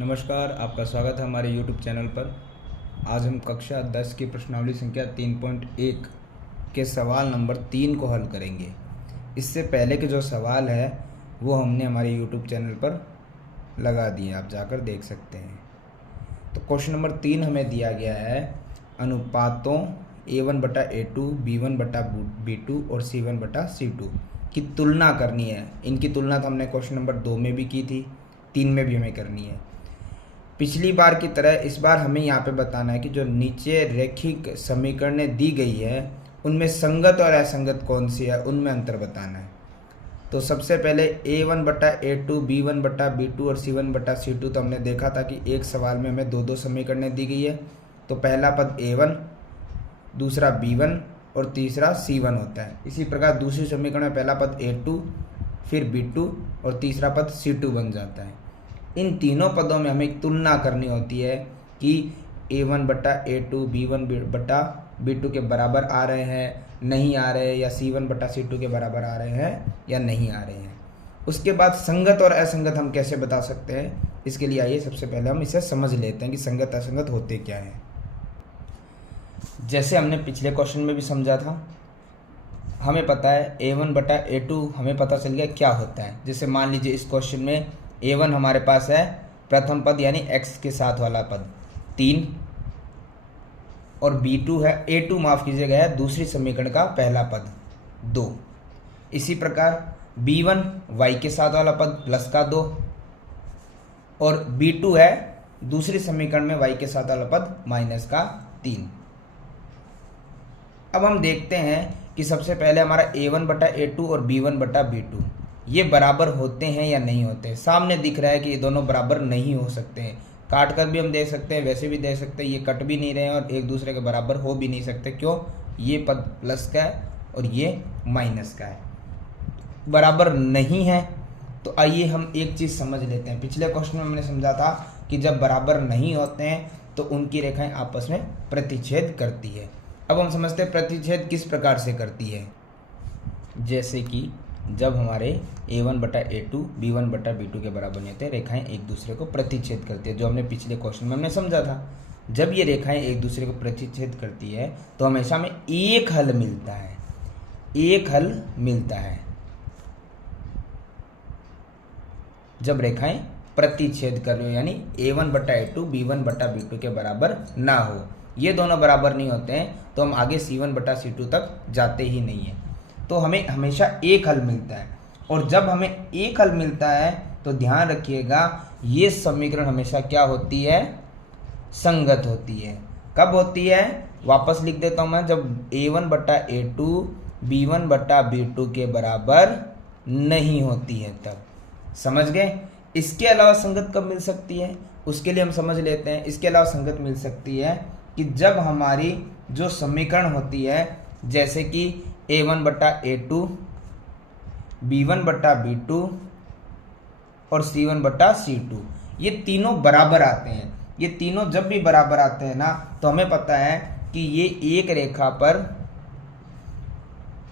नमस्कार, आपका स्वागत है हमारे YouTube चैनल पर। आज हम कक्षा 10 की प्रश्नावली संख्या 3.1 के सवाल नंबर 3 को हल करेंगे। इससे पहले के जो सवाल है वो हमने हमारे YouTube चैनल पर लगा दिए, आप जाकर देख सकते हैं। तो क्वेश्चन नंबर 3 हमें दिया गया है, अनुपातों A1/A2, B1/B2 और C1/C2 की तुलना करनी है। इनकी तुलना तो हमने क्वेश्चन नंबर 2 में भी की थी, 3 में भी हमें करनी है। पिछली बार की तरह इस बार हमें यहाँ पे बताना है कि जो नीचे रैखिक समीकरणें दी गई है उनमें संगत और असंगत कौन सी है, उनमें अंतर बताना है। तो सबसे पहले A1/A2, B1/B2 और C1/C2 तो हमने देखा था कि एक सवाल में हमें दो समीकरणें दी गई है। तो पहला पद A1, दूसरा B1 और तीसरा C1 होता है। इसी प्रकार दूसरी समीकरण में पहला पद A2, फिर B2 और तीसरा पद C2 बन जाता है। इन तीनों पदों में हमें एक तुलना करनी होती है कि A1/A2 B1/B2 के बराबर आ रहे हैं, नहीं आ रहे, या C1/C2 के बराबर आ रहे हैं या नहीं आ रहे हैं। उसके बाद संगत और असंगत हम कैसे बता सकते हैं, इसके लिए आइए सबसे पहले हम इसे समझ लेते हैं कि संगत असंगत होते क्या हैं। जैसे हमने पिछले क्वेश्चन में भी समझा था, हमें पता है A1/A2 हमें पता चल गया क्या होता है। जैसे मान लीजिए इस क्वेश्चन में A1 हमारे पास है प्रथम पद यानी x के साथ वाला पद 3, और B2 है A2 माफ कीजिएगा है दूसरी समीकरण का पहला पद 2। इसी प्रकार B1 y के साथ वाला पद प्लस का 2, और B2 है दूसरी समीकरण में y के साथ वाला पद माइनस का 3। अब हम देखते हैं कि सबसे पहले हमारा A1/A2 और B1/B2 ये बराबर होते हैं या नहीं होते। सामने दिख रहा है कि ये दोनों बराबर नहीं हो सकते हैं। काट कर भी हम देख सकते हैं, वैसे भी देख सकते हैं, ये कट भी नहीं रहे हैं और एक दूसरे के बराबर हो भी नहीं सकते। क्यों? ये पद प्लस का है और ये माइनस का है, बराबर नहीं है। तो आइए हम एक चीज़ समझ लेते हैं। पिछले क्वेश्चन में हमने समझा था कि जब बराबर नहीं होते हैं तो उनकी रेखाएं आपस में प्रतिच्छेद करती है। अब हम समझते हैं प्रतिच्छेद किस प्रकार से करती है। जैसे कि जब हमारे A1/A2 B1/B2 के बराबर नहीं होते, रेखाएं एक दूसरे को प्रतिच्छेद करती है, जो हमने पिछले क्वेश्चन में हमने समझा था। जब ये रेखाएं एक दूसरे को प्रतिच्छेद करती है तो हमेशा में एक हल मिलता है, एक हल मिलता है। जब रेखाएं प्रतिच्छेद कर रही हो यानी A1/A2 B1/B2 के बराबर ना हो, ये दोनों बराबर नहीं होते हैं तो हम आगे C1/C2 तक जाते ही नहीं है। तो हमें हमेशा एक हल मिलता है, और जब हमें एक हल मिलता है तो ध्यान रखिएगा ये समीकरण हमेशा क्या होती है, संगत होती है। कब होती है? वापस लिख देता हूं मैं, जब A1/A2 B1/B2 के बराबर नहीं होती है तब। समझ गए? इसके अलावा संगत कब मिल सकती है, उसके लिए हम समझ लेते हैं। इसके अलावा संगत मिल सकती है कि जब हमारी जो समीकरण होती है, जैसे कि A1/A2 B1/B2 और C1/C2 ये तीनों बराबर आते हैं। ये तीनों जब भी बराबर आते हैं ना, तो हमें पता है कि ये एक रेखा पर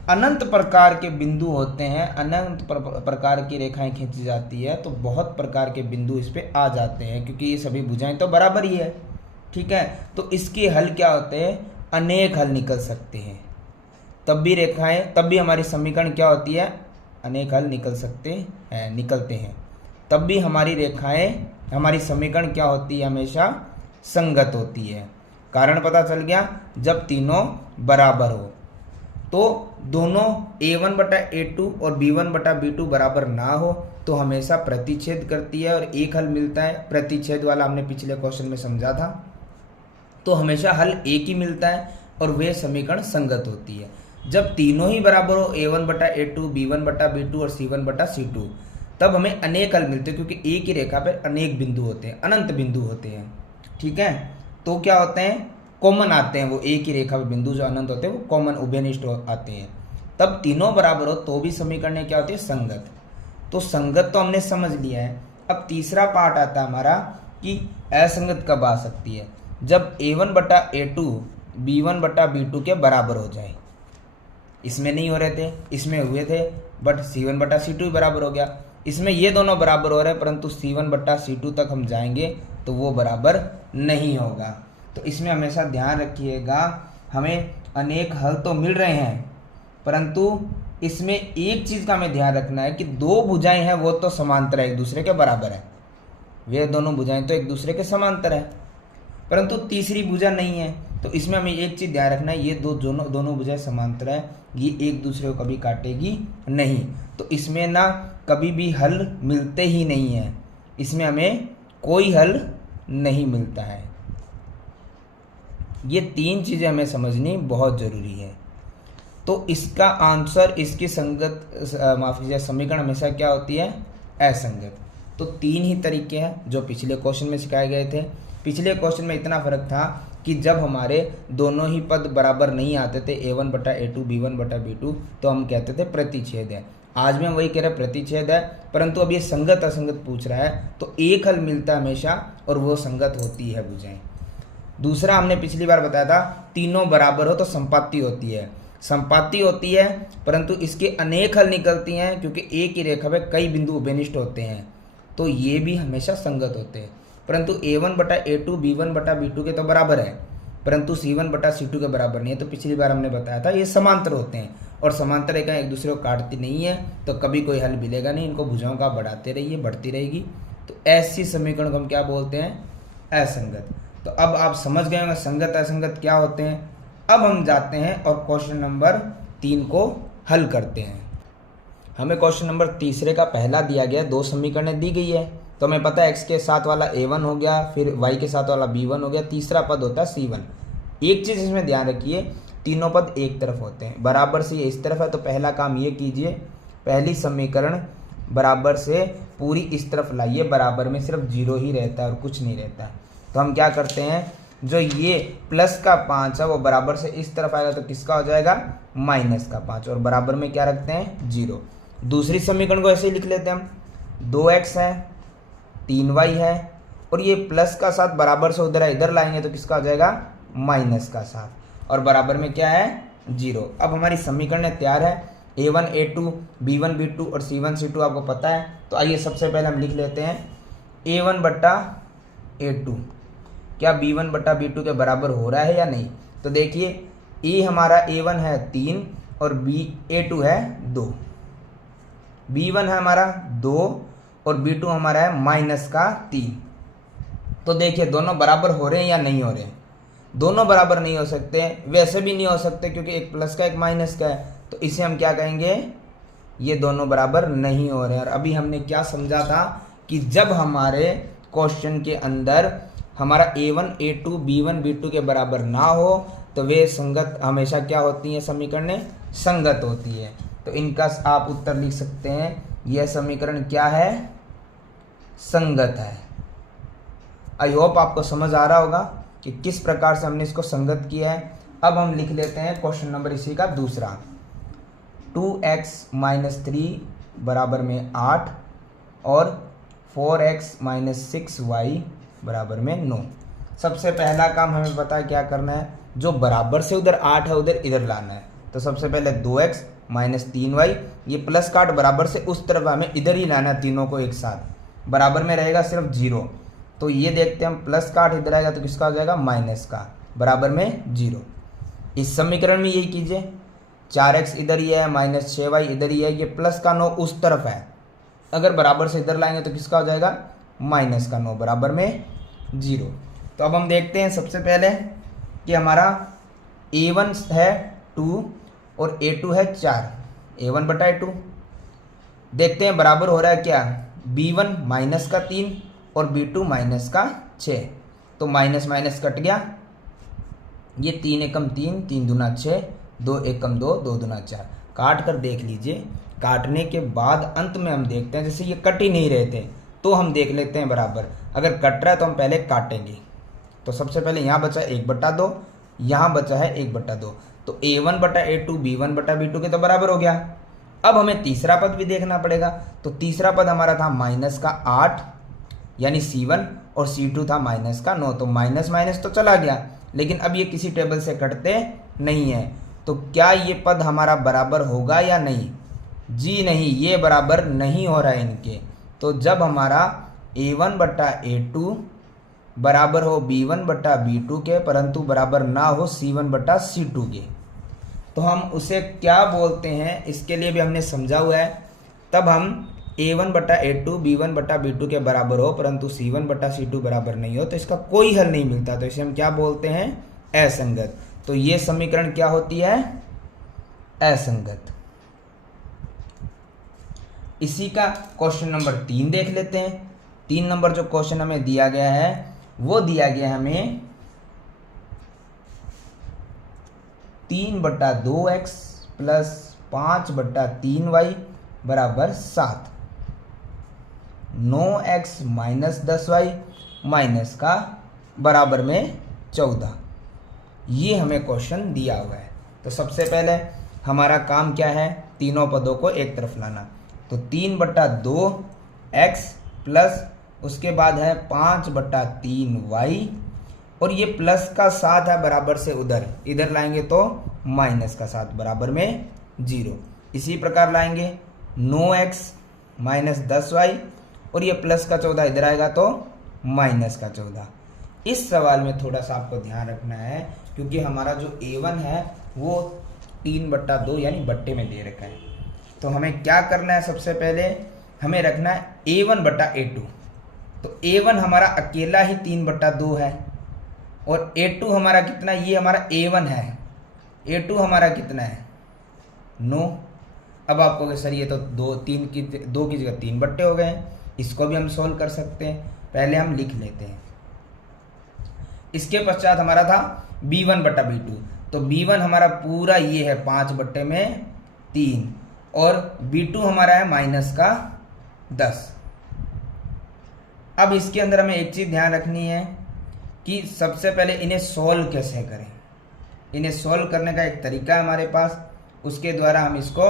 अनंत प्रकार के बिंदु होते हैं। अनंत प्रकार की रेखाएं खींची जाती है तो बहुत प्रकार के बिंदु इस पे आ जाते हैं, क्योंकि ये सभी भुजाएं तो बराबर ही है। ठीक है, तो इसके हल क्या होते हैं? अनेक हल निकल सकते हैं। तब भी रेखाएं, तब भी हमारी समीकरण क्या होती है? अनेक हल निकलते हैं। तब भी हमारी रेखाएं, हमारी समीकरण क्या होती है? हमेशा संगत होती है। कारण पता चल गया, जब तीनों बराबर हो। तो दोनों A1/A2 और B1/B2 बराबर ना हो तो हमेशा प्रतिच्छेद करती है और एक हल मिलता है। प्रतिच्छेद वाला हमने पिछले क्वेश्चन में समझा था। तो हमेशा हल एक ही मिलता है और वह समीकरण संगत होती है। जब तीनों ही बराबर हो A1/A2 B1/B2 और C1/C2, तब हमें अनेक हल मिलते हैं, क्योंकि एक ही रेखा पर अनेक बिंदु होते हैं, अनंत बिंदु होते हैं। ठीक है, तो क्या होते हैं? कॉमन आते हैं। वो एक ही रेखा पर बिंदु जो अनंत होते हैं वो कॉमन उभयनिष्ठ आते हैं। तब तीनों बराबर हो तो भी समीकरण क्या होती है? संगत। तो संगत तो हमने समझ लिया है। अब तीसरा पार्ट आता है हमारा कि असंगत कब आ सकती है। जब A1/A2 B1/B2 के बराबर हो जाए। इसमें नहीं हो रहे थे, इसमें हुए थे, बट C1/C2 बराबर हो गया। इसमें ये दोनों बराबर हो रहे हैं, परंतु C1/C2 तक हम जाएंगे तो वो बराबर नहीं होगा। तो इसमें हमेशा ध्यान रखिएगा, हमें अनेक हल तो मिल रहे हैं, परंतु इसमें एक चीज़ का हमें ध्यान रखना है कि दो भुजाएं हैं वो तो समांतर है, एक दूसरे के बराबर है। वे दोनों भुजाएं तो एक दूसरे के समांतर है, परंतु तीसरी भुजा नहीं है। तो इसमें हमें एक चीज़ ध्यान रखना है, ये दोनों भुजाएं समांतर है, ये एक दूसरे को कभी काटेगी नहीं। तो इसमें ना कभी भी हल मिलते ही नहीं है, इसमें हमें कोई हल नहीं मिलता है। ये तीन चीज़ें हमें समझनी बहुत ज़रूरी है। तो इसका आंसर, इसकी संगत माफ कीजिए समीकरण हमेशा क्या होती है, असंगत। तो तीन ही तरीके हैं जो पिछले क्वेश्चन में सिखाए गए थे। पिछले क्वेश्चन में इतना फर्क था कि जब हमारे दोनों ही पद बराबर नहीं आते थे, A1/A2 B1/B2, तो हम कहते थे प्रतिच्छेद है। आज भी हम वही कह रहे हैं, प्रतिच्छेद है, परंतु अब ये संगत असंगत पूछ रहा है, तो एक हल मिलता है हमेशा और वो संगत होती है भुजाएं। दूसरा, हमने पिछली बार बताया था तीनों बराबर हो तो संपाती होती है। संपाती होती है परंतु इसके अनेक हल निकलती हैं, क्योंकि एक ही रेखा में कई बिंदु उभयनिष्ठ होते हैं, तो ये भी हमेशा संगत होते हैं। परंतु A1/A2 B1/B2 के तो बराबर है, परंतु C1/C2 के बराबर नहीं है। तो पिछली बार हमने बताया था ये समांतर होते हैं, और समांतर रेखाएं एक दूसरे को काटती नहीं है, तो कभी कोई हल मिलेगा नहीं। इनको भुजाओं का बढ़ाते रहिए, बढ़ती रहेगी। तो ऐसी समीकरण को हम क्या बोलते हैं, असंगत। तो अब आप समझ गए होंगे संगत असंगत क्या होते हैं। अब हम जाते हैं और क्वेश्चन नंबर 3 को हल करते हैं। हमें क्वेश्चन नंबर तीसरे का पहला दिया गया, दो समीकरणें दी गई है, तो हमें पता है x के साथ वाला A1 हो गया, फिर y के साथ वाला B1 हो गया, तीसरा पद होता है C1। एक चीज़ इसमें ध्यान रखिए, तीनों पद एक तरफ होते हैं, बराबर से ये इस तरफ है, तो पहला काम ये कीजिए, पहली समीकरण बराबर से पूरी इस तरफ लाइए, बराबर में सिर्फ 0 ही रहता है और कुछ नहीं रहता है। तो हम क्या करते हैं, जो ये प्लस का 5 है वो बराबर से इस तरफ आएगा, तो किसका हो जाएगा, -5, और बराबर में क्या रखते हैं, 0। दूसरी समीकरण को ऐसे ही लिख लेते हैं हम, 2x है, 3y है, और ये प्लस का 7 बराबर से उधर है, इधर लाएंगे तो किसका हो जाएगा, -7, और बराबर में क्या है, 0। अब हमारी समीकरण तैयार है, A1A2 B1B2 और C1C2 आपको पता है। तो आइए सबसे पहले हम लिख लेते हैं A1/A2 क्या B1/B2 के बराबर हो रहा है या नहीं। तो देखिए, ए हमारा A1 है 3 और A2 है 2। B1 है हमारा 2 और B2 हमारा है -3। तो देखिए दोनों बराबर हो रहे हैं या नहीं हो रहे हैं, दोनों बराबर नहीं हो सकते, वैसे भी नहीं हो सकते क्योंकि एक प्लस का एक माइनस का है। तो इसे हम क्या कहेंगे, ये दोनों बराबर नहीं हो रहे हैं। और अभी हमने क्या समझा था कि जब हमारे क्वेश्चन के अंदर हमारा A1 A2 B1 B2 के बराबर ना हो तो वे संगत हमेशा क्या होती हैं, समीकरणें संगत होती है। तो इनका आप उत्तर लिख सकते हैं, यह समीकरण क्या है, संगत है। आई होप आपको समझ आ रहा होगा कि किस प्रकार से हमने इसको संगत किया है। अब हम लिख लेते हैं क्वेश्चन नंबर इसी का दूसरा, 2x - 3 बराबर में 8 और 4x - 6y बराबर में 9। सबसे पहला काम हमें पता है क्या करना है, जो बराबर से उधर 8 है उधर इधर लाना है। तो सबसे पहले 2x - 3y, ये प्लस का 8 बराबर से उस तरफ हमें इधर ही लाना है, तीनों को एक साथ, बराबर में रहेगा सिर्फ 0। तो ये देखते हैं हम, प्लस का 8 इधर आएगा तो किसका हो जाएगा, माइनस का, बराबर में 0। इस समीकरण में यही कीजिए, 4x इधर ही है, -6y इधर ही है, ये प्लस का 9 उस तरफ है, अगर बराबर से इधर लाएंगे तो किसका हो जाएगा, -9, बराबर में 0। तो अब हम देखते हैं सबसे पहले कि हमारा A1 है 2 और A2 है 4, A1/A2 देखते हैं बराबर हो रहा है क्या, B1 -3 और B2 -6। तो माइनस माइनस कट गया, ये 3 एकम 3, 3 दूना 6, 2 एकम 2, 2 दूना 4। काट कर देख लीजिए, काटने के बाद अंत में हम देखते हैं, जैसे ये कट ही नहीं रहे थे तो हम देख लेते हैं बराबर, अगर कट रहा है तो हम पहले काटेंगे। तो सबसे पहले यहाँ बचा 1/2, यहाँ बचा है 1/2, तो A1/A2 B1/B2 के तो बराबर हो गया। अब हमें तीसरा पद भी देखना पड़ेगा, तो तीसरा पद हमारा था -8 यानी C1 और C2 था -9, तो माइनस माइनस तो चला गया, लेकिन अब ये किसी टेबल से कटते नहीं है। तो क्या ये पद हमारा बराबर होगा या नहीं, जी नहीं, ये बराबर नहीं हो रहा है इनके। तो जब हमारा a1 बटा a2 बराबर हो b1 बटा b2 के, परंतु बराबर ना हो c1 बटा c2 के, तो हम उसे क्या बोलते हैं, इसके लिए भी हमने समझा हुआ है। तब हम a1 बटा a2 b1 बटा b2 के बराबर हो परंतु c1 बटा c2 बराबर नहीं हो, तो इसका कोई हल नहीं मिलता, तो इसे हम क्या बोलते हैं, असंगत। तो ये समीकरण क्या होती है, असंगत। इसी का क्वेश्चन नंबर 3 देख लेते हैं। 3 नंबर जो क्वेश्चन हमें दिया गया है वो दिया गया हमें 3/2x प्लस 5/3y बराबर 7, 9x माइनस 10y माइनस का बराबर में 14। ये हमें क्वेश्चन दिया हुआ है। तो सबसे पहले हमारा काम क्या है, तीनों पदों को एक तरफ लाना। तो 3/2x प्लस उसके बाद है 5/3y और ये प्लस का 7 है बराबर से उधर, इधर लाएंगे तो माइनस का 7 बराबर में 0। इसी प्रकार लाएंगे 9x माइनस 10y और ये प्लस का 14 इधर आएगा तो माइनस का 14। इस सवाल में थोड़ा सा आपको ध्यान रखना है क्योंकि हमारा जो a1 है वो 3/2 यानी बट्टे में दे रखा है। तो हमें क्या करना है, सबसे पहले हमें रखना है a1 बटा a2। तो a1 हमारा अकेला ही 3/2 है और a2 हमारा कितना, ये हमारा a1 है, a2 हमारा कितना है 9। अब आपको कहोगे सर ये तो 2 की जगह 3 बट्टे हो गए, इसको भी हम सोल्व कर सकते हैं। पहले हम लिख लेते हैं। इसके पश्चात हमारा था b1 बटा b2। तो b1 हमारा पूरा ये है 5/3 और b2 हमारा है माइनस का 10। अब इसके अंदर हमें एक चीज़ ध्यान रखनी है कि सबसे पहले इन्हें सॉल्व कैसे करें। इन्हें सॉल्व करने का एक तरीका है हमारे पास, उसके द्वारा हम इसको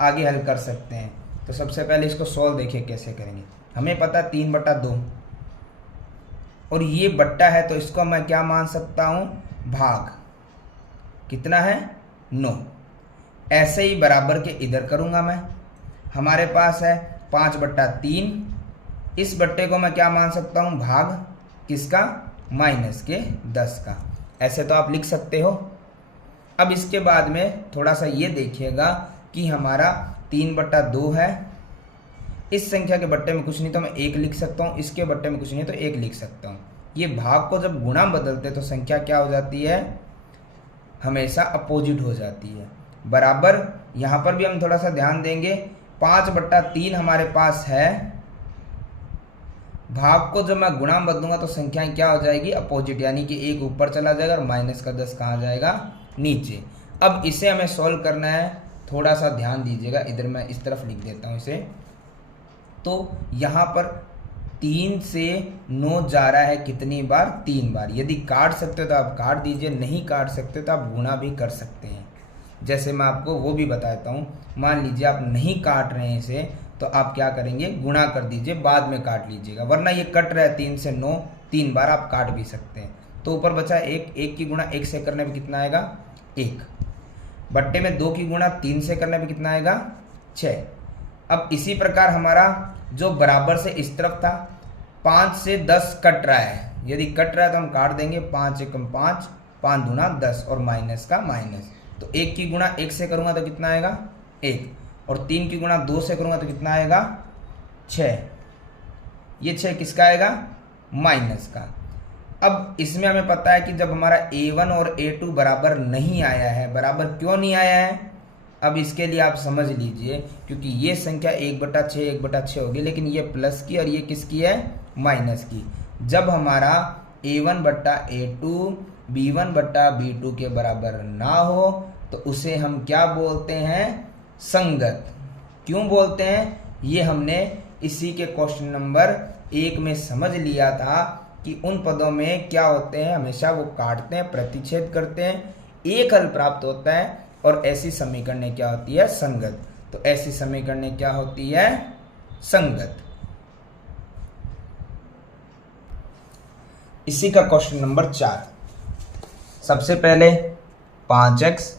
आगे हल कर सकते हैं। तो सबसे पहले इसको सॉल्व देखिए कैसे करेंगे। हमें पता 3/2 और ये बट्टा है तो इसको मैं क्या मान सकता हूँ, भाग। कितना है 9। ऐसे ही बराबर के इधर करूँगा मैं। हमारे पास है 5/3, इस बट्टे को मैं क्या मान सकता हूँ, भाग किसका, माइनस के 10 का। ऐसे तो आप लिख सकते हो। अब इसके बाद में थोड़ा सा ये देखिएगा कि हमारा 3/2 है, इस संख्या के बट्टे में कुछ नहीं तो मैं 1 लिख सकता हूँ, इसके बट्टे में कुछ नहीं तो 1 लिख सकता हूँ। ये भाग को जब गुणा बदलते तो संख्या क्या हो जाती है, हमेशा अपोजिट हो जाती है। बराबर यहाँ पर भी हम थोड़ा सा ध्यान देंगे, 5/3 हमारे पास है, भाग को जब मैं गुणा बदलूंगा तो संख्याएं क्या हो जाएगी, अपोजिट, यानी कि 1 ऊपर चला जाएगा और माइनस का 10 कहाँ जाएगा, नीचे। अब इसे हमें सॉल्व करना है, थोड़ा सा ध्यान दीजिएगा। इधर मैं इस तरफ लिख देता हूँ इसे। तो यहाँ पर 3 से 9 जा रहा है कितनी बार, 3 बार। यदि काट सकते हो तो आप काट दीजिए, नहीं काट सकते तो आप गुणा भी कर सकते हैं। जैसे मैं आपको वो भी बताता हूँ। मान लीजिए आप नहीं काट रहे हैं इसे, तो आप क्या करेंगे, गुणा कर दीजिए, बाद में काट लीजिएगा, वरना ये कट रहा है 3 से 9, 3 बार आप काट भी सकते हैं। तो ऊपर बचा 1, 1 की गुणा 1 से करने में कितना आएगा, 1। बट्टे में 2 की गुणा 3 से करने में कितना आएगा, 6। अब इसी प्रकार हमारा जो बराबर से इस तरफ था, 5 से 10 कट रहा है। यदि कट रहा है तो हम काट देंगे, 5 एकम 5, 5 दूना 10 और माइनस का माइनस। तो 1 की गुणा 1 से करूँगा तो कितना आएगा, 1, और 3 की गुणा 2 से करूँगा तो कितना आएगा, 6। ये 6 किसका आएगा, माइनस का। अब इसमें हमें पता है कि जब हमारा a1 और a2 बराबर नहीं आया है, बराबर क्यों नहीं आया है, अब इसके लिए आप समझ लीजिए, क्योंकि ये संख्या 1/6 1/6 होगी, लेकिन ये प्लस की और ये किसकी है, माइनस की। जब हमारा a1 बट्टा a2 b1 बट्टा b2 के बराबर ना हो तो उसे हम क्या बोलते हैं, संगत। क्यों बोलते हैं, ये हमने इसी के क्वेश्चन नंबर 1 में समझ लिया था कि उन पदों में क्या होते हैं, हमेशा वो काटते हैं, प्रतिच्छेद करते हैं, एक हल प्राप्त होता है और ऐसी समीकरणें क्या होती है, संगत। तो ऐसी समीकरणें क्या होती है, संगत। इसी का क्वेश्चन नंबर 4। सबसे पहले 5x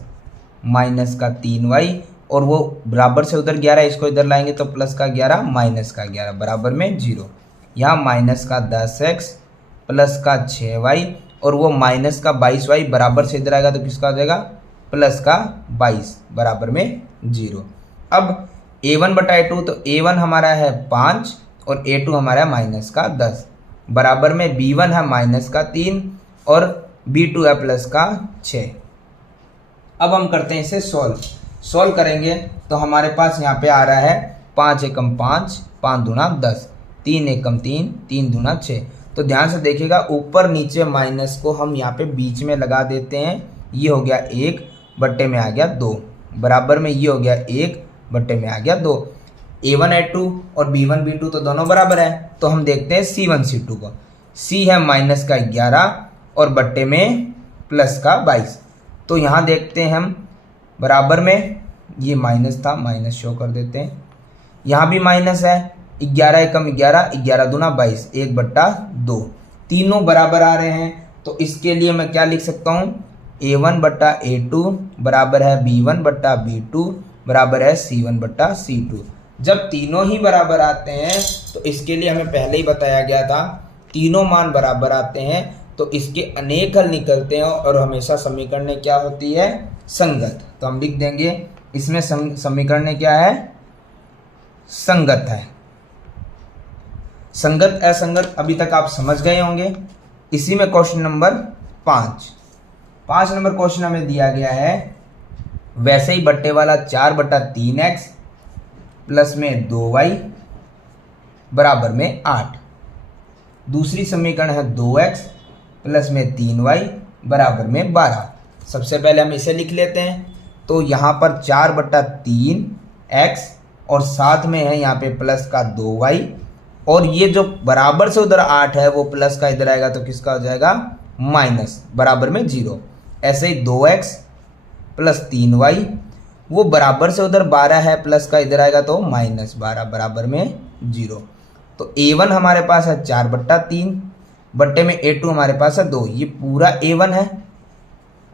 माइनस का 3y और वो बराबर से उधर 11, इसको इधर लाएंगे तो प्लस का 11 माइनस का 11 बराबर में 0। यहाँ माइनस का 10x प्लस का 6y और वो माइनस का 22y बराबर से इधर आएगा तो किसका हो जाएगा प्लस का 22 बराबर में 0। अब a1 बटा a2, तो a1 हमारा है 5 और a2 हमारा है माइनस का 10 बराबर में b1 है माइनस का 3 और b2 है प्लस का 6। अब हम करते हैं इसे सॉल्व करेंगे तो हमारे पास यहाँ पे आ रहा है 5 एकम 5, 5 दूना 10, 3 एकम 3, 3 दूना 6। तो ध्यान से देखिएगा ऊपर नीचे माइनस को हम यहाँ पे बीच में लगा देते हैं। ये हो गया 1 बट्टे में आ गया 2 बराबर में ये हो गया 1 बट्टे में आ गया 2। a1 a2 और b1 b2 तो दोनों बराबर है, तो हम देखते हैं c1 c2 को। c है माइनस का 11 और बट्टे में प्लस का 22। तो यहाँ देखते हैं हम बराबर में, ये माइनस था, माइनस शो कर देते हैं। यहाँ भी माइनस है, 11 एकम 11, 11 दूना 22, 1 बट्टा 2, तीनों बराबर आ रहे हैं। तो इसके लिए मैं क्या लिख सकता हूँ, a1 बट्टा a2 बराबर है b1 बट्टा b2 बराबर है c1 बट्टा c2। जब तीनों ही बराबर आते हैं तो इसके लिए हमें पहले ही बताया गया था, तीनों मान बराबर आते हैं तो इसके अनेक हल निकलते हैं और हमेशा समीकरण में क्या होती है, संगत। तो हम लिख देंगे इसमें समीकरण में क्या है, संगत है। संगत असंगत अभी तक आप समझ गए होंगे। इसी में क्वेश्चन नंबर 5 नंबर क्वेश्चन हमें दिया गया है, वैसे ही बट्टे वाला 4 बटा 3x प्लस में 2y बराबर में 8। दूसरी समीकरण है 2x प्लस में 3y बराबर में 12। सबसे पहले हम इसे लिख लेते हैं। तो यहाँ पर 4 बटा 3x और साथ में है यहाँ पे प्लस का 2y और ये जो बराबर से उधर 8 है वो प्लस का इधर आएगा तो किसका हो जाएगा माइनस बराबर में 0। ऐसे ही 2x प्लस 3y वो बराबर से उधर 12 है, प्लस का इधर आएगा तो माइनस 12 बराबर में 0। तो a1 हमारे पास है 4 बट्टा 3 बट्टे में a2 हमारे पास है 2, ये पूरा a1 है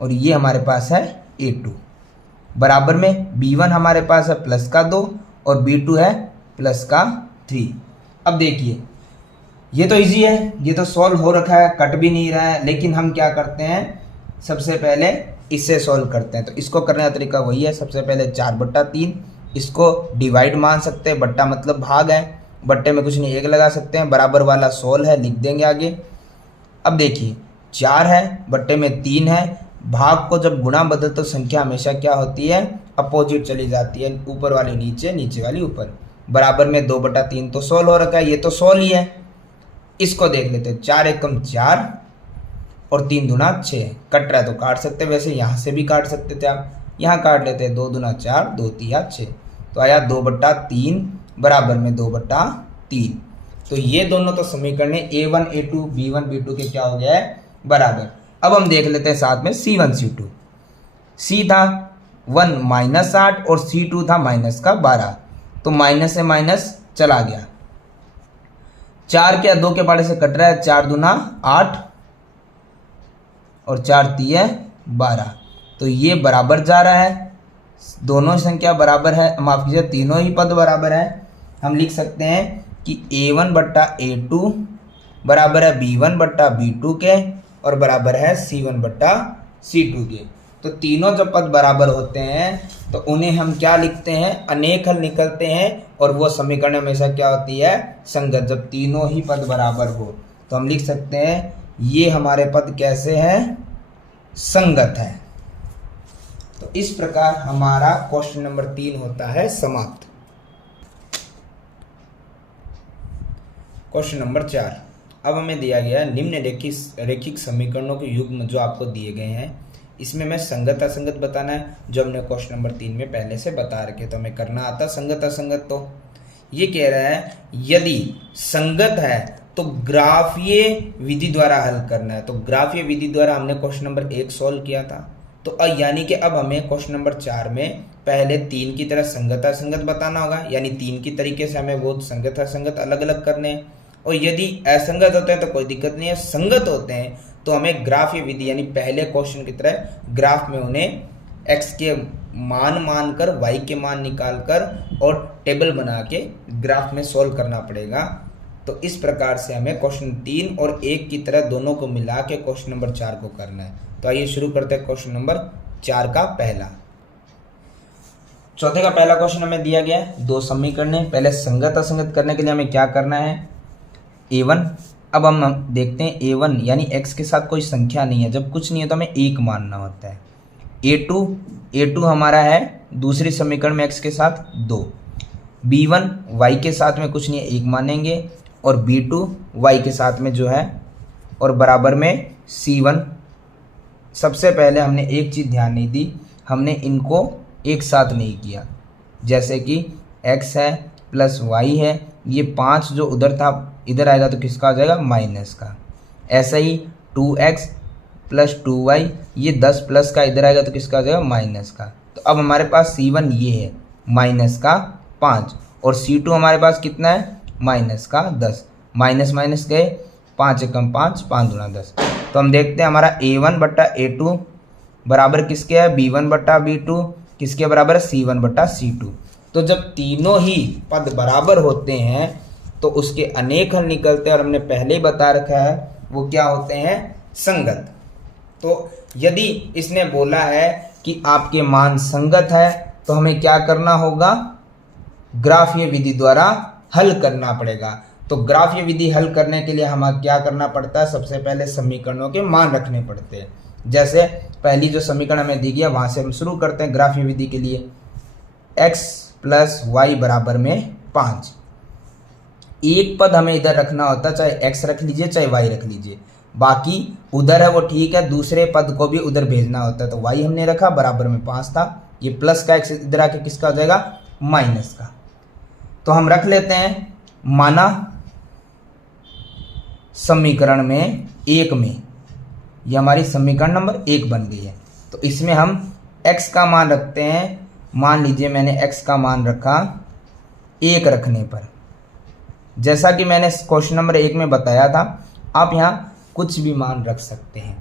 और ये हमारे पास है a2 बराबर में b1 हमारे पास है प्लस का 2 और b2 है प्लस का 3। अब देखिए ये तो इजी है, ये तो सॉल्व हो रखा है, कट भी नहीं रहा है, लेकिन हम क्या करते हैं सबसे पहले इससे सॉल्व करते हैं। तो इसको करने का तरीका वही है, सबसे पहले 4 बट्टा 3 इसको डिवाइड मान सकते हैं, बट्टा मतलब भाग है, बट्टे में कुछ नहीं 1 लगा सकते हैं, बराबर वाला सॉल्व है लिख देंगे आगे। अब देखिए 4 है बट्टे में 3 है, भाग को जब गुणा बदल तो संख्या हमेशा क्या होती है अपोजिट चली जाती है, ऊपर वाली नीचे, नीचे वाली ऊपर। बराबर में 2 बटा 3 तो सॉल्व हो रखा है, ये तो सॉल्व ही है। इसको देख लेते हैं, 4 एकम 4 और 3 दूना 6, कट रहा है तो काट सकते हैं, वैसे यहाँ से भी काट सकते थे आप, यहाँ काट लेते हैं 2 दूना 4, 2 तिया 6, तो आया 2 बट्टा 3 बराबर में 2 बट्टा 3। तो ये दोनों तो समीकरण a1 a2 b1 b2 के क्या हो गया है बराबर। अब हम देख लेते हैं साथ में c1 c2। c था 1 माइनस 8 और c2 था माइनस का 12, तो माइनस से माइनस चला गया, 4 के 2 के पाड़े से कट रहा है, 4 दूना 8 और 4 तिया 12, तो ये बराबर जा रहा है, दोनों संख्या बराबर है, माफ कीजिए तीनों ही पद बराबर है। हम लिख सकते हैं कि a1 बट्टा a2 बराबर है b1 बट्टा b2 के और बराबर है c1 बट्टा c2 के। तो तीनों जब पद बराबर होते हैं तो उन्हें हम क्या लिखते हैं, अनेक हल निकलते हैं और वो समीकरण हमेशा क्या होती है संगत, जब तीनों ही पद बराबर हो। तो हम लिख सकते हैं ये हमारे पद कैसे हैं, संगत है। तो इस प्रकार हमारा क्वेश्चन नंबर 3 होता है समाप्त। क्वेश्चन नंबर 4, अब हमें दिया गया है निम्न रेखिक समीकरणों के युग्म जो आपको दिए गए हैं, इसमें मैं संगत असंगत बताना है, जो हमने क्वेश्चन नंबर 3 में पहले से बता रखे, तो हमें करना आता संगत असंगत। तो ये कह रहा है यदि संगत है तो ग्राफीय विधि द्वारा हल करना है। तो ग्राफीय विधि द्वारा हमने क्वेश्चन नंबर 1 सॉल्व किया था, तो यानी कि अब हमें क्वेश्चन नंबर 4 में पहले 3 की तरह संगत असंगत बताना होगा, यानी 3 की तरीके से हमें वो संगत असंगत अलग अलग करने हैं। और यदि असंगत होते हैं तो कोई दिक्कत नहीं है, संगत होते हैं तो हमें ग्राफीय विधि यानी पहले क्वेश्चन की तरह ग्राफ में उन्हें x के मान मानकर y के मान निकाल कर और टेबल बना के ग्राफ में सॉल्व करना पड़ेगा। तो इस प्रकार से हमें क्वेश्चन 3 और 1 की तरह दोनों को मिला के क्वेश्चन नंबर 4 को करना है। तो आइए शुरू करते हैं क्वेश्चन नंबर 4 का पहला। चौथे का पहला क्वेश्चन हमें दिया गया है, दो समीकरण है। पहले संगत असंगत करने के लिए हमें क्या करना है, a1। अब हम देखते हैं a1 यानी x के साथ कोई संख्या नहीं है, जब कुछ नहीं है तो हमें 1 मानना होता है। a2 हमारा है दूसरी समीकरण में x के साथ 2। b1 y के साथ में कुछ नहीं है, 1 मानेंगे। और b2 y के साथ में जो है और बराबर में c1। सबसे पहले हमने एक चीज़ ध्यान नहीं दी, हमने इनको एक साथ नहीं किया। जैसे कि x है प्लस y है, ये 5 जो उधर था इधर आएगा तो किसका आ जाएगा, माइनस का। ऐसा ही 2x प्लस 2y, ये 10 प्लस का इधर आएगा तो किसका आ जाएगा, माइनस का। तो अब हमारे पास c1 ये है माइनस का 5 और c2 हमारे पास कितना है, माइनस का 10। माइनस माइनस गए, 5 एकम 5, 5 दूना 10। तो हम देखते हैं हमारा a1 बट्टा a2 बराबर किसके है, b1 बट्टा b2 किसके बराबर है, c1 बट्टा c2। तो जब तीनों ही पद बराबर होते हैं तो उसके अनेक हल निकलते हैं, और हमने पहले ही बता रखा है वो क्या होते हैं, संगत। तो यदि इसने बोला है कि आपके मान संगत है तो हमें क्या करना होगा, ग्राफीय विधि द्वारा हल करना पड़ेगा। तो ग्राफीय विधि हल करने के लिए हमें क्या करना पड़ता है, सबसे पहले समीकरणों के मान रखने पड़ते हैं। जैसे पहली जो समीकरण हमें दी गई है वहां से हम शुरू करते हैं ग्राफीय विधि के लिए। x प्लस वाई बराबर में 5। एक पद हमें इधर रखना होता है, चाहे x रख लीजिए चाहे y रख लीजिए, बाकी उधर है वो ठीक है, दूसरे पद को भी उधर भेजना होता है। तो y हमने रखा बराबर में 5 था, ये प्लस का x इधर आके किसका हो जाएगा, माइनस का। तो हम रख लेते हैं, माना समीकरण में 1 में, ये हमारी समीकरण नंबर 1 बन गई है। तो इसमें हम x का मान रखते हैं। मान लीजिए मैंने x का मान रखा 1 रखने पर, जैसा कि मैंने क्वेश्चन नंबर 1 में बताया था, आप यहाँ कुछ भी मान रख सकते हैं।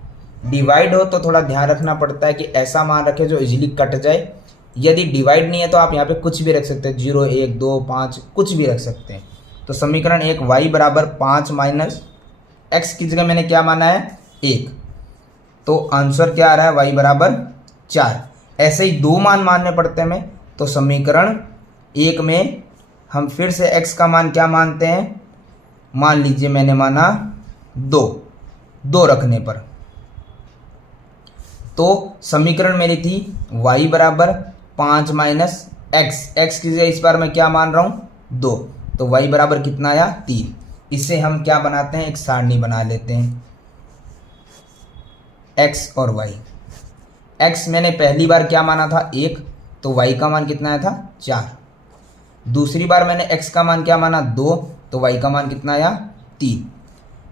डिवाइड हो तो थोड़ा ध्यान रखना पड़ता है कि ऐसा मान रखें जो इजीली कट जाए। यदि डिवाइड नहीं है तो आप यहाँ पे कुछ भी रख सकते हैं, 0, 1, 2, 5 कुछ भी रख सकते हैं। तो समीकरण 1 y बराबर 5 माइनस x की जगह मैंने क्या माना है, 1। तो आंसर क्या आ रहा है, y बराबर 4। ऐसे ही दो मान मानने पड़ते हैं हमें। तो समीकरण 1 में हम फिर से x का मान क्या मानते हैं, मान लीजिए मैंने माना 2 रखने पर। तो समीकरण मेरी थी y बराबर 5 माइनस x की जगह इस बार मैं क्या मान रहा हूँ, 2। तो y बराबर कितना आया, 3। इससे हम क्या बनाते हैं, एक सारणी बना लेते हैं, x और y। x मैंने पहली बार क्या माना था, 1, तो y का मान कितना आया था, 4। दूसरी बार मैंने x का मान क्या माना, 2, तो y का मान कितना आया, 3।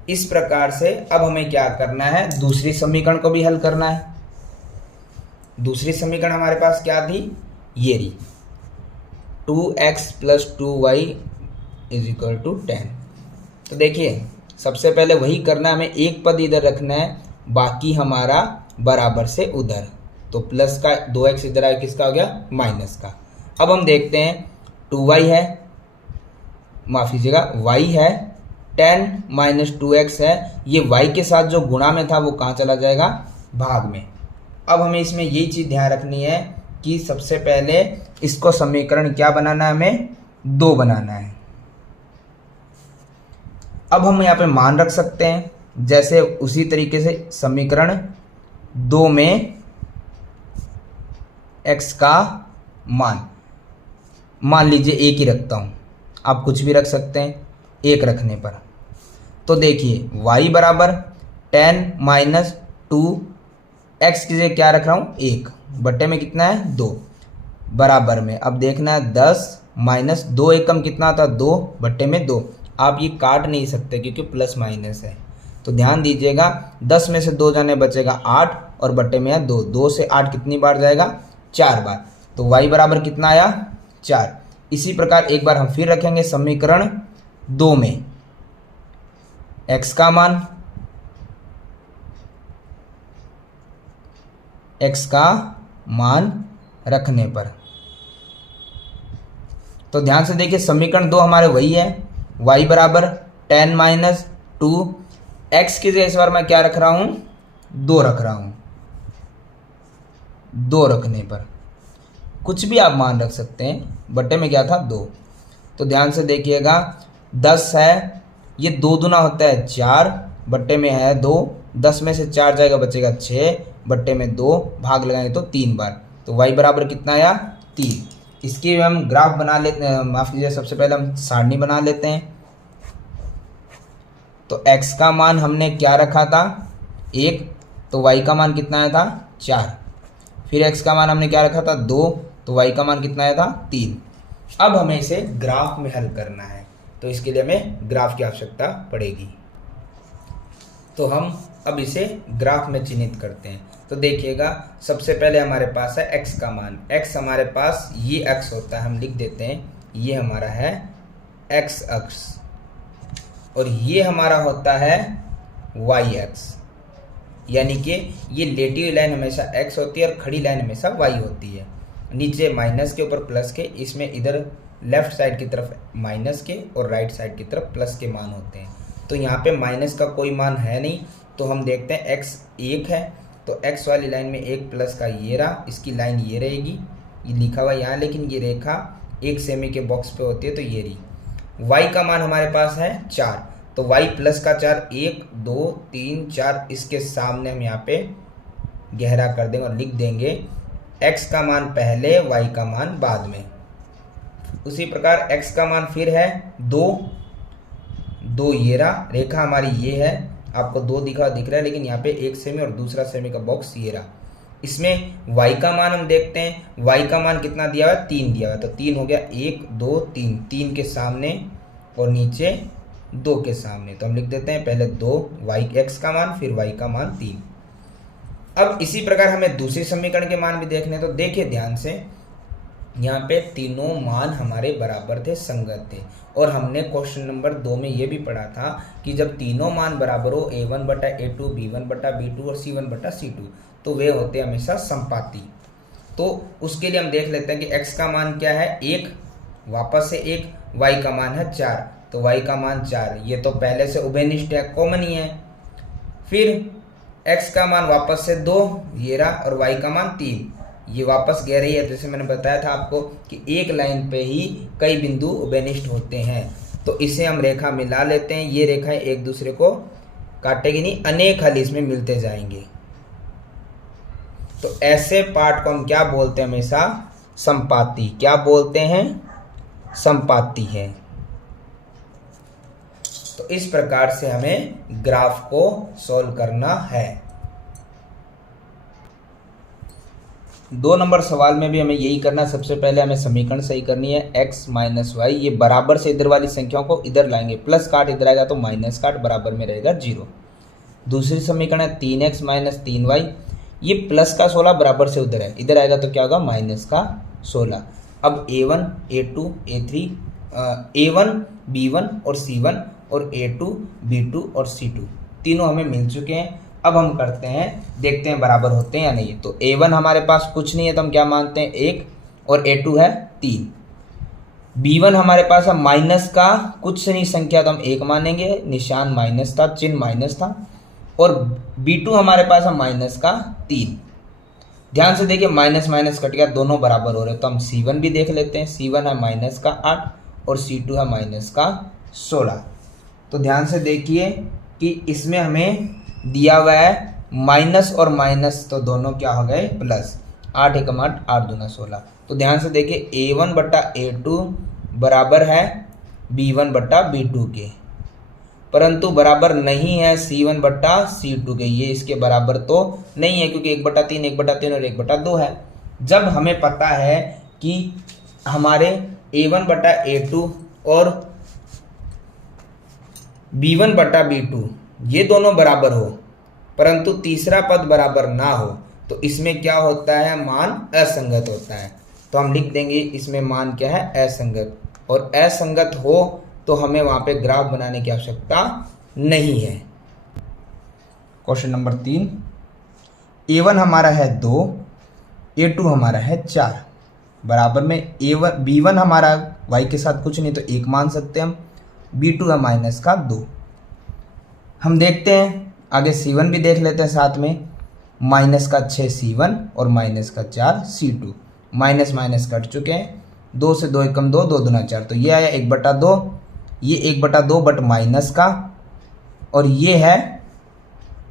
इस प्रकार से अब हमें क्या करना है, दूसरी समीकरण को भी हल करना है। दूसरी समीकरण हमारे पास क्या थी, ये रही, 2x plus 2y is equal to 10। तो देखिए सबसे पहले वही करना है, हमें एक पद इधर रखना है, बाकी हमारा बराबर से उधर। तो प्लस का 2x इधर आया, किसका हो गया, माइनस का। अब हम देखते हैं 2y है, माफ कीजिएगा y है, 10 माइनस 2x है, ये y के साथ जो गुणा में था वो कहाँ चला जाएगा, भाग में। अब हमें इसमें यही चीज़ ध्यान रखनी है कि सबसे पहले इसको समीकरण क्या बनाना है, हमें 2 बनाना है। अब हम यहाँ पे मान रख सकते हैं, जैसे उसी तरीके से समीकरण 2 में x का मान लीजिए 1 ही रखता हूँ, आप कुछ भी रख सकते हैं 1 रखने पर। तो देखिए y बराबर 10 माइनस 2, x की जगह क्या रख रहा हूँ, 1 बट्टे में कितना है, 2 बराबर में। अब देखना है 10 माइनस 2 एकम कितना था, 2 बट्टे में 2। आप ये काट नहीं सकते क्योंकि प्लस माइनस है। तो ध्यान दीजिएगा, 10 में से 2 जाने बचेगा 8 और बट्टे में है 2। 2 से 8 कितनी बार जाएगा, 4 बार। तो y बराबर कितना आया, 4। इसी प्रकार एक बार हम फिर रखेंगे समीकरण 2 में x का मान रखने पर। तो ध्यान से देखिए समीकरण 2 हमारे वही है, y बराबर 10 - 2, x की जगह इस बार मैं क्या रख रहा हूं, 2 रख रहा हूं। 2 रखने पर कुछ भी आप मान रख सकते हैं, बटे में क्या था 2। तो ध्यान से देखिएगा 10 है, ये 2 दूना होता है 4, बट्टे में है 2, 10 में से 4 जाएगा बचेगा 6, बट्टे में 2, भाग लगाएंगे तो 3 बार। तो y बराबर कितना आया 3। इसकी हम ग्राफ बना लेते हैं, माफ कीजिए सबसे पहले हम सारणी बना लेते हैं। तो x का मान हमने क्या रखा था 1, तो y का मान कितना आया था 4। फिर x का मान हमने क्या रखा था 2, तो y का मान कितना आया था 3। अब हमें इसे ग्राफ में हल करना है, तो इसके लिए हमें ग्राफ की आवश्यकता पड़ेगी। तो हम अब इसे ग्राफ में चिन्हित करते हैं। तो देखिएगा सबसे पहले हमारे पास है x का मान। x हमारे पास ये x होता है, हम लिख देते हैं, ये हमारा है x अक्ष, और ये हमारा होता है y अक्ष। यानी कि ये लेटी लाइन हमेशा x होती है और खड़ी लाइन हमेशा y होती है। नीचे माइनस के ऊपर प्लस के, इसमें इधर लेफ्ट साइड की तरफ माइनस के और राइट साइड की तरफ प्लस के मान होते हैं। तो यहाँ पे माइनस का कोई मान है नहीं, तो हम देखते हैं x 1 है, तो x वाली लाइन में 1 प्लस का ये रहा, इसकी लाइन ये रहेगी, ये लिखा हुआ यहाँ, लेकिन ये रेखा 1 सेमी के बॉक्स पे होती है, तो ये रही। y का मान हमारे पास है 4, तो y प्लस का 4, 1 2 3 4, इसके सामने हम यहाँ पे गहरा कर देंगे और लिख देंगे x का मान पहले, y का मान बाद में। उसी प्रकार x का मान फिर है 2, 2 ये रहा, रेखा हमारी ये है, आपको 2 दिख रहा है, लेकिन यहाँ पे 1 सेमी और दूसरा सेमी का बॉक्स ये रहा। इसमें y का मान हम देखते हैं, y का मान कितना दिया हुआ है 3 दिया हुआ है, तो 3 हो गया, 1 2 3, 3 के सामने और नीचे 2 के सामने, तो हम लिख देते हैं पहले 2 x का मान, फिर y का मान 3। अब इसी प्रकार हमें दूसरे समीकरण के मान भी देखने, तो देखिए ध्यान से, यहाँ पे तीनों मान हमारे बराबर थे, संगत थे, और हमने क्वेश्चन नंबर 2 में ये भी पढ़ा था कि जब तीनों मान बराबर हो, a1 बटा a2, b1 बटा b2 और c1 बटा c2, तो वे होते हमेशा संपाती। तो उसके लिए हम देख लेते हैं कि x का मान क्या है 1, वापस से 1, y का मान है 4, तो y का मान 4, ये तो पहले से उभयनिष्ठ है, कॉमन ही है। फिर x का मान वापस से 2 ये रहा, और y का मान 3, ये वापस गहरी है। जैसे मैंने बताया था आपको कि एक लाइन पे ही कई बिंदु उभयनिष्ठ होते हैं, तो इसे हम रेखा मिला लेते हैं। ये रेखाएं एक दूसरे को काटेगी नहीं, अनेक हल इसमें मिलते जाएंगे। तो ऐसे पार्ट को हम क्या बोलते हैं, हमेशा संपाती। क्या बोलते हैं, संपाती है। तो इस प्रकार से हमें ग्राफ को सॉल्व करना है। 2 नंबर सवाल में भी हमें यही करना है। सबसे पहले हमें समीकरण सही करनी है, x माइनस वाई, ये बराबर से इधर वाली संख्याओं को इधर लाएंगे, प्लस काट इधर आएगा तो माइनस काट, बराबर में रहेगा 0। दूसरी समीकरण है 3x माइनस 3y, ये प्लस का 16 बराबर से उधर है, इधर आएगा तो क्या होगा माइनस का 16। अब a1 a2 a3 a1 b1 और c1 और a2 b2 और c2 तीनों हमें मिल चुके हैं। अब हम करते हैं, देखते हैं बराबर होते हैं या नहीं। तो a1 हमारे पास कुछ नहीं है, तो हम क्या मानते हैं 1, और a2 है 3। b1 हमारे पास है माइनस का कुछ नहीं संख्या, तो हम 1 मानेंगे, निशान माइनस था, चिन्ह माइनस था। और b2 हमारे पास है माइनस का 3। ध्यान से देखिए माइनस माइनस कट गया, दोनों बराबर हो रहे, तो हम c1 भी देख लेते हैं। c1 है माइनस का 8 और c2 है माइनस का 16। तो ध्यान से देखिए कि इसमें हमें दिया हुआ है माइनस और माइनस, तो दोनों क्या हो गए प्लस, 8 एकम 8, 8 दूना 16। तो ध्यान से देखिए a1 बटा a2 बराबर है b1 बटा b2 के, परंतु बराबर नहीं है c1 बटा c2 के। ये इसके बराबर तो नहीं है, क्योंकि 1/3 1/3 और 1/2 है। जब हमें पता है कि हमारे a1 बटा a2 और b1 बटा b2 ये दोनों बराबर हो, परंतु तीसरा पद बराबर ना हो, तो इसमें क्या होता है, मान असंगत होता है। तो हम लिख देंगे इसमें मान क्या है, असंगत। और असंगत हो तो हमें वहां पे ग्राफ बनाने की आवश्यकता नहीं है। क्वेश्चन नंबर 3, a1 हमारा है 2, A2 हमारा है 4, बराबर में A1 B1 हमारा y के साथ कुछ नहीं तो 1 मान सकते हम, B2 है माइनस का 2। हम देखते हैं आगे C1 भी देख लेते हैं साथ में, माइनस का 6 C1 और माइनस का 4 C2, माइनस माइनस कट चुके हैं, 2 से 2 एकम 2, 2 दूना 4, तो ये आया 1/2, ये 1/2 बट माइनस का, और ये है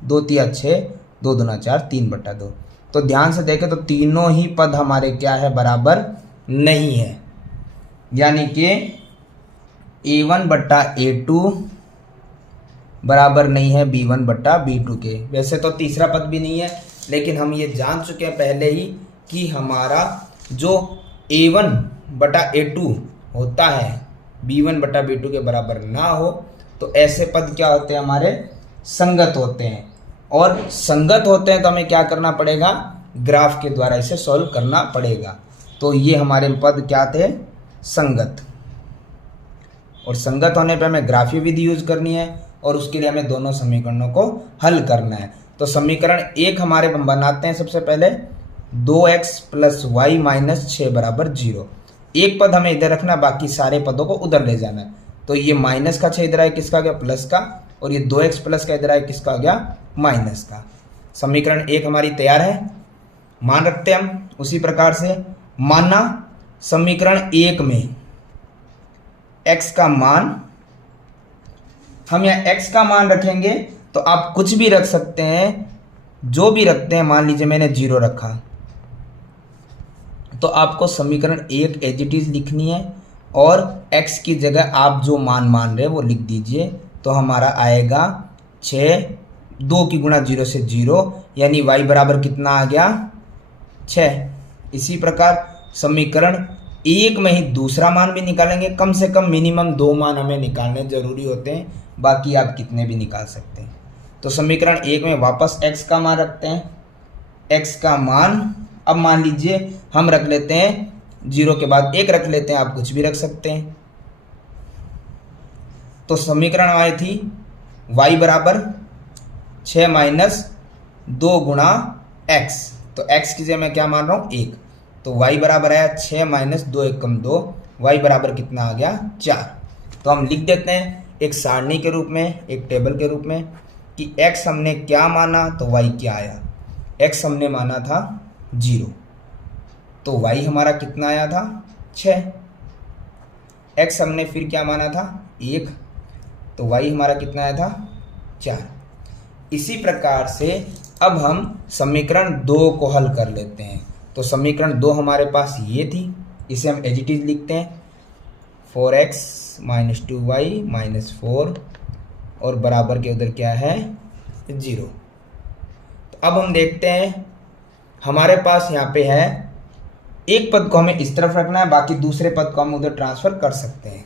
2 तिया 6, 2 दूना 4, 3/2। तो ध्यान से देखें तो तीनों ही पद हमारे क्या है, बराबर नहीं है, यानी कि A1/A2 बराबर नहीं है B1/B2 के। वैसे तो तीसरा पद भी नहीं है, लेकिन हम ये जान चुके हैं पहले ही कि हमारा जो A1/A2 होता है B1/B2 के बराबर ना हो, तो ऐसे पद क्या होते हैं, हमारे संगत होते हैं। और संगत होते हैं तो हमें क्या करना पड़ेगा, ग्राफ के द्वारा इसे सॉल्व करना पड़ेगा। तो ये हमारे पद क्या थे, संगत। और संगत होने पे हमें ग्राफीय विधि यूज करनी है, और उसके लिए हमें दोनों समीकरणों को हल करना है। तो समीकरण 1 हमारे हम बनाते हैं सबसे पहले, 2x + y - 6 = 0। एक पद हमें इधर रखना, बाकी सारे पदों को उधर ले जाना है। तो ये माइनस का 6 इधर आया, किसका आ गया, प्लस का, और ये 2x प्लस का इधर आया, किसका आ गया, माइनस का। समीकरण 1 हमारी तैयार है, मान रखते हैं हम। उसी प्रकार से माना समीकरण 1 में x का मान, हम यहाँ x का मान रखेंगे तो आप कुछ भी रख सकते हैं, जो भी रखते हैं। मान लीजिए मैंने 0 रखा, तो आपको समीकरण 1 एज इट इज लिखनी है, और x की जगह आप जो मान रहे हैं वो लिख दीजिए। तो हमारा आएगा 6, 2 की गुणा 0 से 0, यानी y बराबर कितना आ गया, 6। इसी प्रकार समीकरण 1 में ही दूसरा मान भी निकालेंगे। कम से कम मिनिमम 2 मान हमें निकालने जरूरी होते हैं, बाकी आप कितने भी निकाल सकते हैं। तो समीकरण 1 में वापस x का मान रखते हैं। x का मान अब मान लीजिए हम रख लेते हैं 0 के बाद 1 रख लेते हैं, आप कुछ भी रख सकते हैं। तो समीकरण आई थी y बराबर 6 - 2 गुणा x, तो x की जगह मैं क्या मान रहा हूँ, 1। तो y बराबर आया 6 - 2 एकम 2, y बराबर कितना आ गया, 4। तो हम लिख देते हैं एक सारणी के रूप में, एक टेबल के रूप में, कि x हमने क्या माना तो y क्या आया। x हमने माना था 0, तो y हमारा कितना आया था, 6। x हमने फिर क्या माना था, 1, तो y हमारा कितना आया था, 4। इसी प्रकार से अब हम समीकरण 2 को हल कर लेते हैं। तो समीकरण 2 हमारे पास ये थी, इसे हम एज इट इज लिखते हैं, 4x - 2y - 4, और बराबर के उधर क्या है, 0। तो अब हम देखते हैं, हमारे पास यहाँ पे है, एक पद को हमें इस तरफ रखना है, बाकी दूसरे पद को हम उधर ट्रांसफर कर सकते हैं।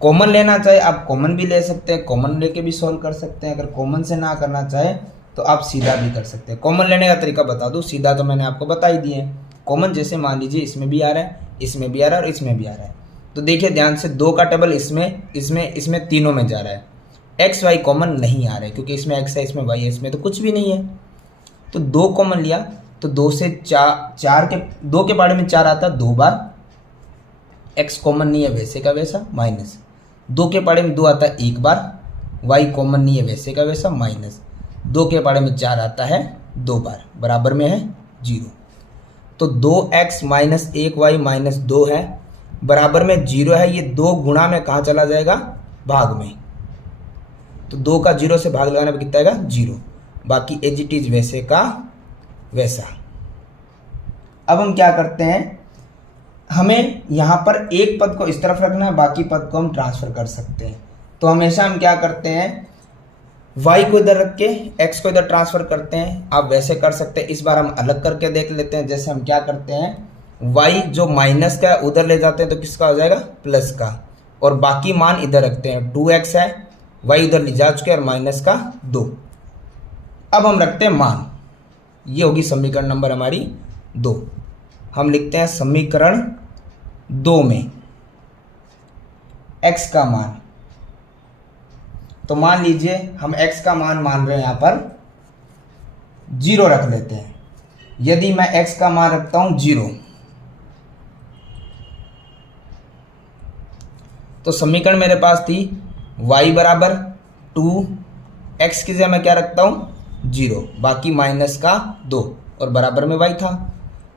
कॉमन लेना चाहे आप कॉमन भी ले सकते हैं, कॉमन लेके भी सॉल्व कर सकते हैं। अगर कॉमन से ना करना चाहे तो आप सीधा भी कर सकते हैं। कॉमन लेने का तरीका बता दूं, सीधा तो मैंने आपको बता ही दिए हैं। कॉमन जैसे मान लीजिए इसमें भी आ रहा है, इसमें भी आ रहा है, और इसमें भी आ रहा है। तो देखिए ध्यान से, 2 का टेबल इसमें तीनों में जा रहा है। एक्स वाई कॉमन नहीं आ रहा है, क्योंकि इसमें एक्स है, इसमें वाई है, इसमें तो कुछ भी नहीं है। तो 2 कॉमन लिया, तो 2 से 4 के 2 के पाड़े में 4 आता है 2 बार। एक्स कॉमन नहीं है, वैसे का वैसा माइनस। 2 के पाड़े में 2 आता है 1 बार। वाई कॉमन नहीं है, वैसे का वैसा माइनस। 2 के पाड़े में 4 आता है 2 बार, बराबर में है 0। तो 2x - 1y - 2 है, बराबर में 0 है। ये 2 गुणा में कहाँ चला जाएगा, भाग में। तो 2 का 0 से भाग लगाने पर कितना आएगा, 0। बाकी एज इट इज वैसे का वैसा। अब हम क्या करते हैं, हमें यहाँ पर एक पद को इस तरफ रखना है, बाकी पद को हम ट्रांसफर कर सकते हैं। तो हमेशा हम क्या करते हैं, y को इधर रख के x को इधर ट्रांसफर करते हैं। आप वैसे कर सकते हैं, इस बार हम अलग करके देख लेते हैं। जैसे हम क्या करते हैं, y जो माइनस का उधर ले जाते हैं, तो किसका हो जाएगा, प्लस का, और बाकी मान इधर रखते हैं। 2x है, y इधर ले जा चुके हैं, और माइनस का 2। अब हम रखते हैं मान, ये होगी समीकरण नंबर हमारी 2। हम लिखते हैं समीकरण 2 में x का मान। तो मान लीजिए हम x का मान रहे हैं, यहाँ पर 0 रख लेते हैं। यदि मैं x का मान रखता हूं 0, तो समीकरण मेरे पास थी y बराबर 2, x की जगह मैं क्या रखता हूं 0, बाकी माइनस का 2 और बराबर में y था।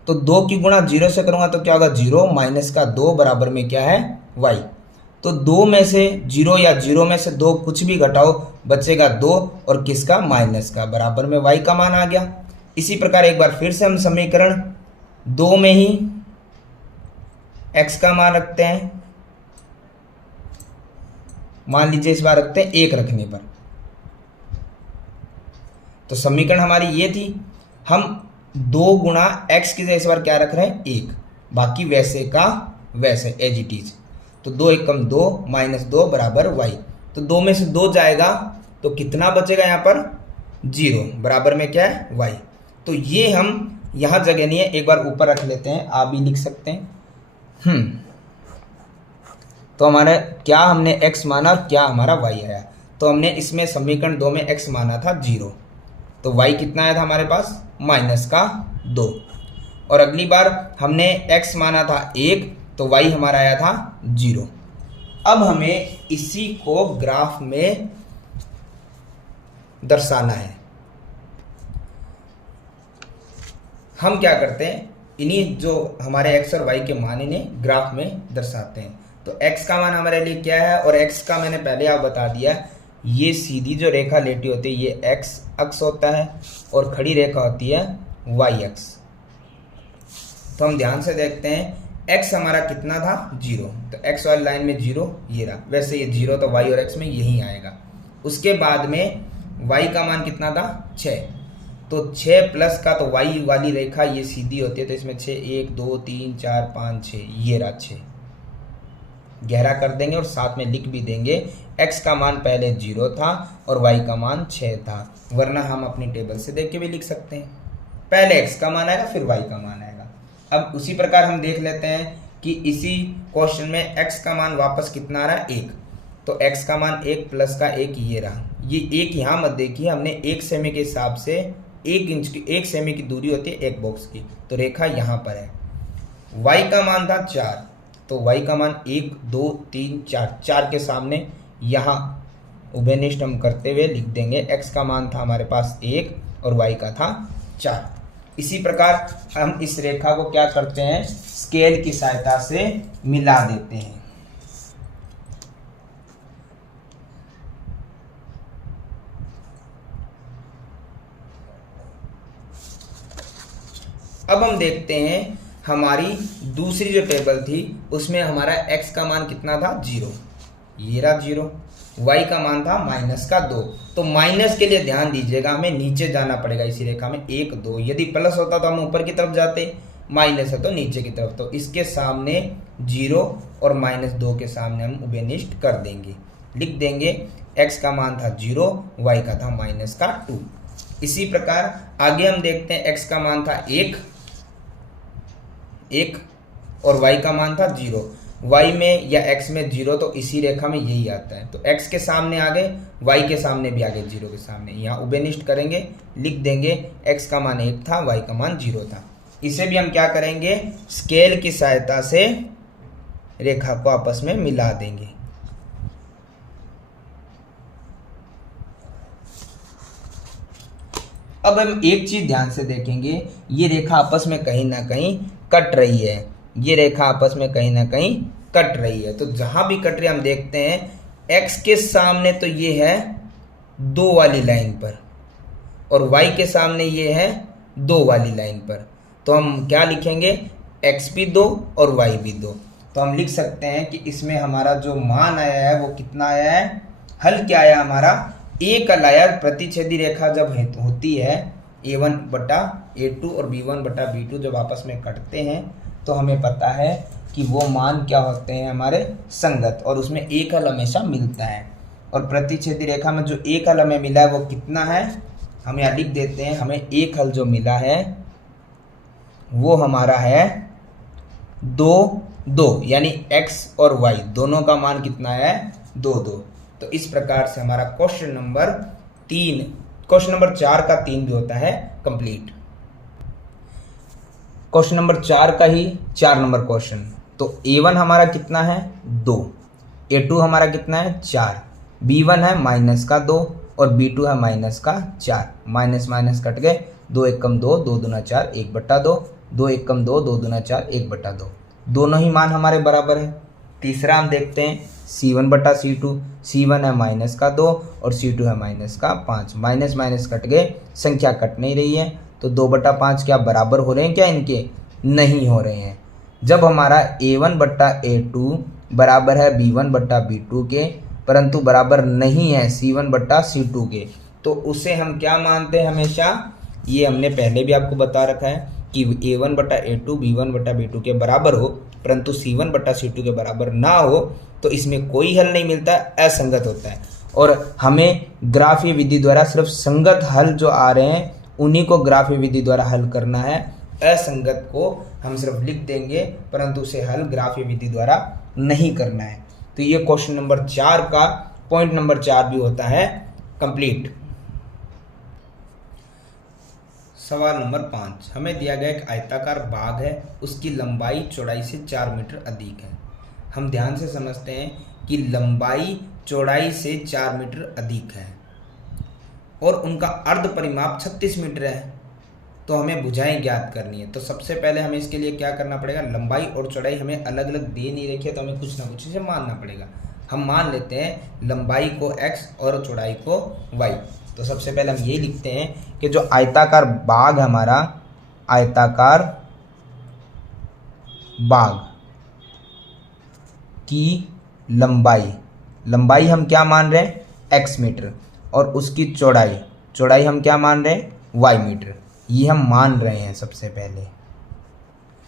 तो 2 की गुणा 0 से करूंगा तो क्या होगा 0 माइनस का 2 बराबर में क्या है y। तो 2 में से 0 या 0 में से 2 कुछ भी घटाओ, बचेगा 2 और किसका माइनस का, बराबर में y का मान आ गया। इसी प्रकार एक बार फिर से हम समीकरण 2 में ही x का मान रखते हैं। मान लीजिए इस बार रखते हैं 1 रखने पर, तो समीकरण हमारी ये थी, हम 2 गुणा x की जगह इस बार क्या रख रहे हैं 1, बाकी वैसे का वैसे एज इट इज। तो 2 एकम 2 माइनस 2 बराबर y। तो 2 में से 2 जाएगा तो कितना बचेगा यहाँ पर 0, बराबर में क्या है y। तो ये हम यहाँ जगह नहीं है, एक बार ऊपर रख लेते हैं, आप भी लिख सकते हैं। तो हमारा क्या हमने x माना और क्या हमारा y आया। तो हमने इसमें समीकरण 2 में x माना था 0, तो y कितना आया था हमारे पास माइनस का 2। और अगली बार हमने x माना था 1, तो y हमारा आया था 0। अब हमें इसी को ग्राफ में दर्शाना है। हम क्या करते हैं, इन्हीं जो हमारे x और y के मान इन्हें ग्राफ में दर्शाते हैं। तो x का मान हमारे लिए क्या है, और x का मैंने पहले आप बता दिया, ये सीधी जो रेखा लेटी होती है ये x अक्ष होता है और खड़ी रेखा होती है y अक्ष। तो हम ध्यान से देखते हैं, x हमारा कितना था 0, तो x वाली लाइन में 0 ये रहा, वैसे ये 0 तो y और x में यही आएगा। उसके बाद में y का मान कितना था 6, तो 6 प्लस का, तो y वाली रेखा ये सीधी होती है, तो इसमें 6 1 2 3 4 5 6 ये रहा 6, गहरा कर देंगे और साथ में लिख भी देंगे x का मान पहले 0 था और y का मान 6 था, वरना हम अपनी टेबल से देख के भी लिख सकते हैं, पहले x का मान आएगा फिर y का मान आएगा। अब उसी प्रकार हम देख लेते हैं कि इसी क्वेश्चन में x का मान वापस कितना आ रहा है 1, तो x का मान 1 प्लस का 1 ये रहा। ये 1 यहाँ मत देखिए, हमने 1 सेमी के हिसाब से 1 इंच की 1 सेमी की दूरी होती है एक बॉक्स की, तो रेखा यहाँ पर है। y का मान था 4, तो y का मान 1 2 3 4, 4 के सामने यहाँ उभयनिष्ठ हम करते हुए लिख देंगे, x का मान था हमारे पास 1 और y का था 4। इसी प्रकार हम इस रेखा को क्या करते हैं, स्केल की सहायता से मिला देते हैं। अब हम देखते हैं हमारी दूसरी जो टेबल थी उसमें हमारा x का मान कितना था 0, ये रहा 0, y का मान था माइनस का 2। तो माइनस के लिए ध्यान दीजिएगा, हमें नीचे जाना पड़ेगा इसी रेखा में 1 2, यदि प्लस होता तो हम ऊपर की तरफ जाते, माइनस है तो नीचे की तरफ, तो इसके सामने 0 और -2 के सामने हम उभयनिष्ठ कर देंगे, लिख देंगे x का मान था 0, y का था माइनस का 2। इसी प्रकार आगे हम देखते हैं, x का मान था 1 और y का मान था 0, y में या x में 0, तो इसी रेखा में यही आता है, तो x के सामने आगे y के सामने भी आगे 0 के सामने, यहाँ उभयनिष्ठ करेंगे, लिख देंगे x का मान 1 था, y का मान 0 था। इसे भी हम क्या करेंगे, स्केल की सहायता से रेखा को आपस में मिला देंगे। अब हम एक चीज ध्यान से देखेंगे, ये रेखा आपस में कहीं ना कहीं कट रही है, ये रेखा आपस में कहीं ना कहीं कट रही है। तो जहां भी कट रही है हम देखते हैं x के सामने तो ये है 2 वाली लाइन पर और y के सामने ये है 2 वाली लाइन पर, तो हम क्या लिखेंगे, x भी 2 और y भी 2। तो हम लिख सकते हैं कि इसमें हमारा जो मान आया है वो कितना आया है, हल क्या आया हमारा, एक हल आया। प्रतिच्छेदी रेखा जब होती है a1 बटा a2 और b1 बटा b2 जब आपस में कटते हैं तो हमें पता है कि वो मान क्या होते हैं हमारे संगत, और उसमें एक हल हमेशा मिलता है। और प्रतिच्छेदी रेखा में जो एक हल हमें मिला है वो कितना है, हम यहाँ लिख देते हैं, हमें एक हल जो मिला है वो हमारा है 2 2, यानी x और y दोनों का मान कितना है 2 2। तो इस प्रकार से हमारा क्वेश्चन नंबर 4 का 3 भी होता है कंप्लीट। क्वेश्चन नंबर 4 का ही 4 नंबर क्वेश्चन। तो A1 हमारा कितना है 2, A2 हमारा कितना है 4, B1 है माइनस का 2 और B2 है माइनस का 4। माइनस माइनस कट गए, 2 एक कम 2, 2 दूना 4, 1/2, 2 एक कम 2, 2 दूना 4, 1/2। दोनों ही मान हमारे बराबर है। तीसरा हम देखते हैं C1/C2, C1 है माइनस का 2 और C2 है माइनस का 5। माइनस माइनस कट गए, संख्या कट नहीं रही है, तो 2/5 क्या बराबर हो रहे हैं क्या इनके? नहीं हो रहे हैं। जब हमारा A1/A2 बराबर है B1/B2 के, परंतु बराबर नहीं है C1/C2 के, तो उसे हम क्या मानते हैं हमेशा? ये हमने पहले भी आपको बता रखा है कि A1/A2 B1/B2 के बराबर हो, परंतु C1/C2 के बराबर ना हो, तो इसमें कोई हल नहीं मिलता, असंगत होता है। और हमें ग्राफीय विधि द्वारा सिर्फ संगत हल जो आ रहे हैं उन्हीं को ग्राफीय विधि द्वारा हल करना है। असंगत को हम सिर्फ लिख देंगे, परंतु उसे हल ग्राफीय विधि द्वारा नहीं करना है। तो ये क्वेश्चन नंबर 4 का पॉइंट नंबर 4 भी होता है कंप्लीट। सवाल नंबर 5, हमें दिया गया एक आयताकार बाग है, उसकी लंबाई चौड़ाई से 4 मीटर अधिक है। हम ध्यान से समझते हैं कि लंबाई चौड़ाई से 4 मीटर अधिक है और उनका अर्ध परिमाप 36 मीटर है। तो हमें भुजाएं ज्ञात करनी है। तो सबसे पहले हमें इसके लिए क्या करना पड़ेगा? लंबाई और चौड़ाई हमें अलग अलग दे नहीं रखी है, तो हमें कुछ ना कुछ इसे मानना पड़ेगा। हम मान लेते हैं लंबाई को x और चौड़ाई को y। तो सबसे पहले हम ये लिखते हैं कि जो आयताकार बाग हमारा, आयताकार बाग की लंबाई हम क्या मान रहे हैं? x मीटर, और उसकी चौड़ाई हम क्या मान रहे हैं? y metre. ये हम मान रहे हैं सबसे पहले,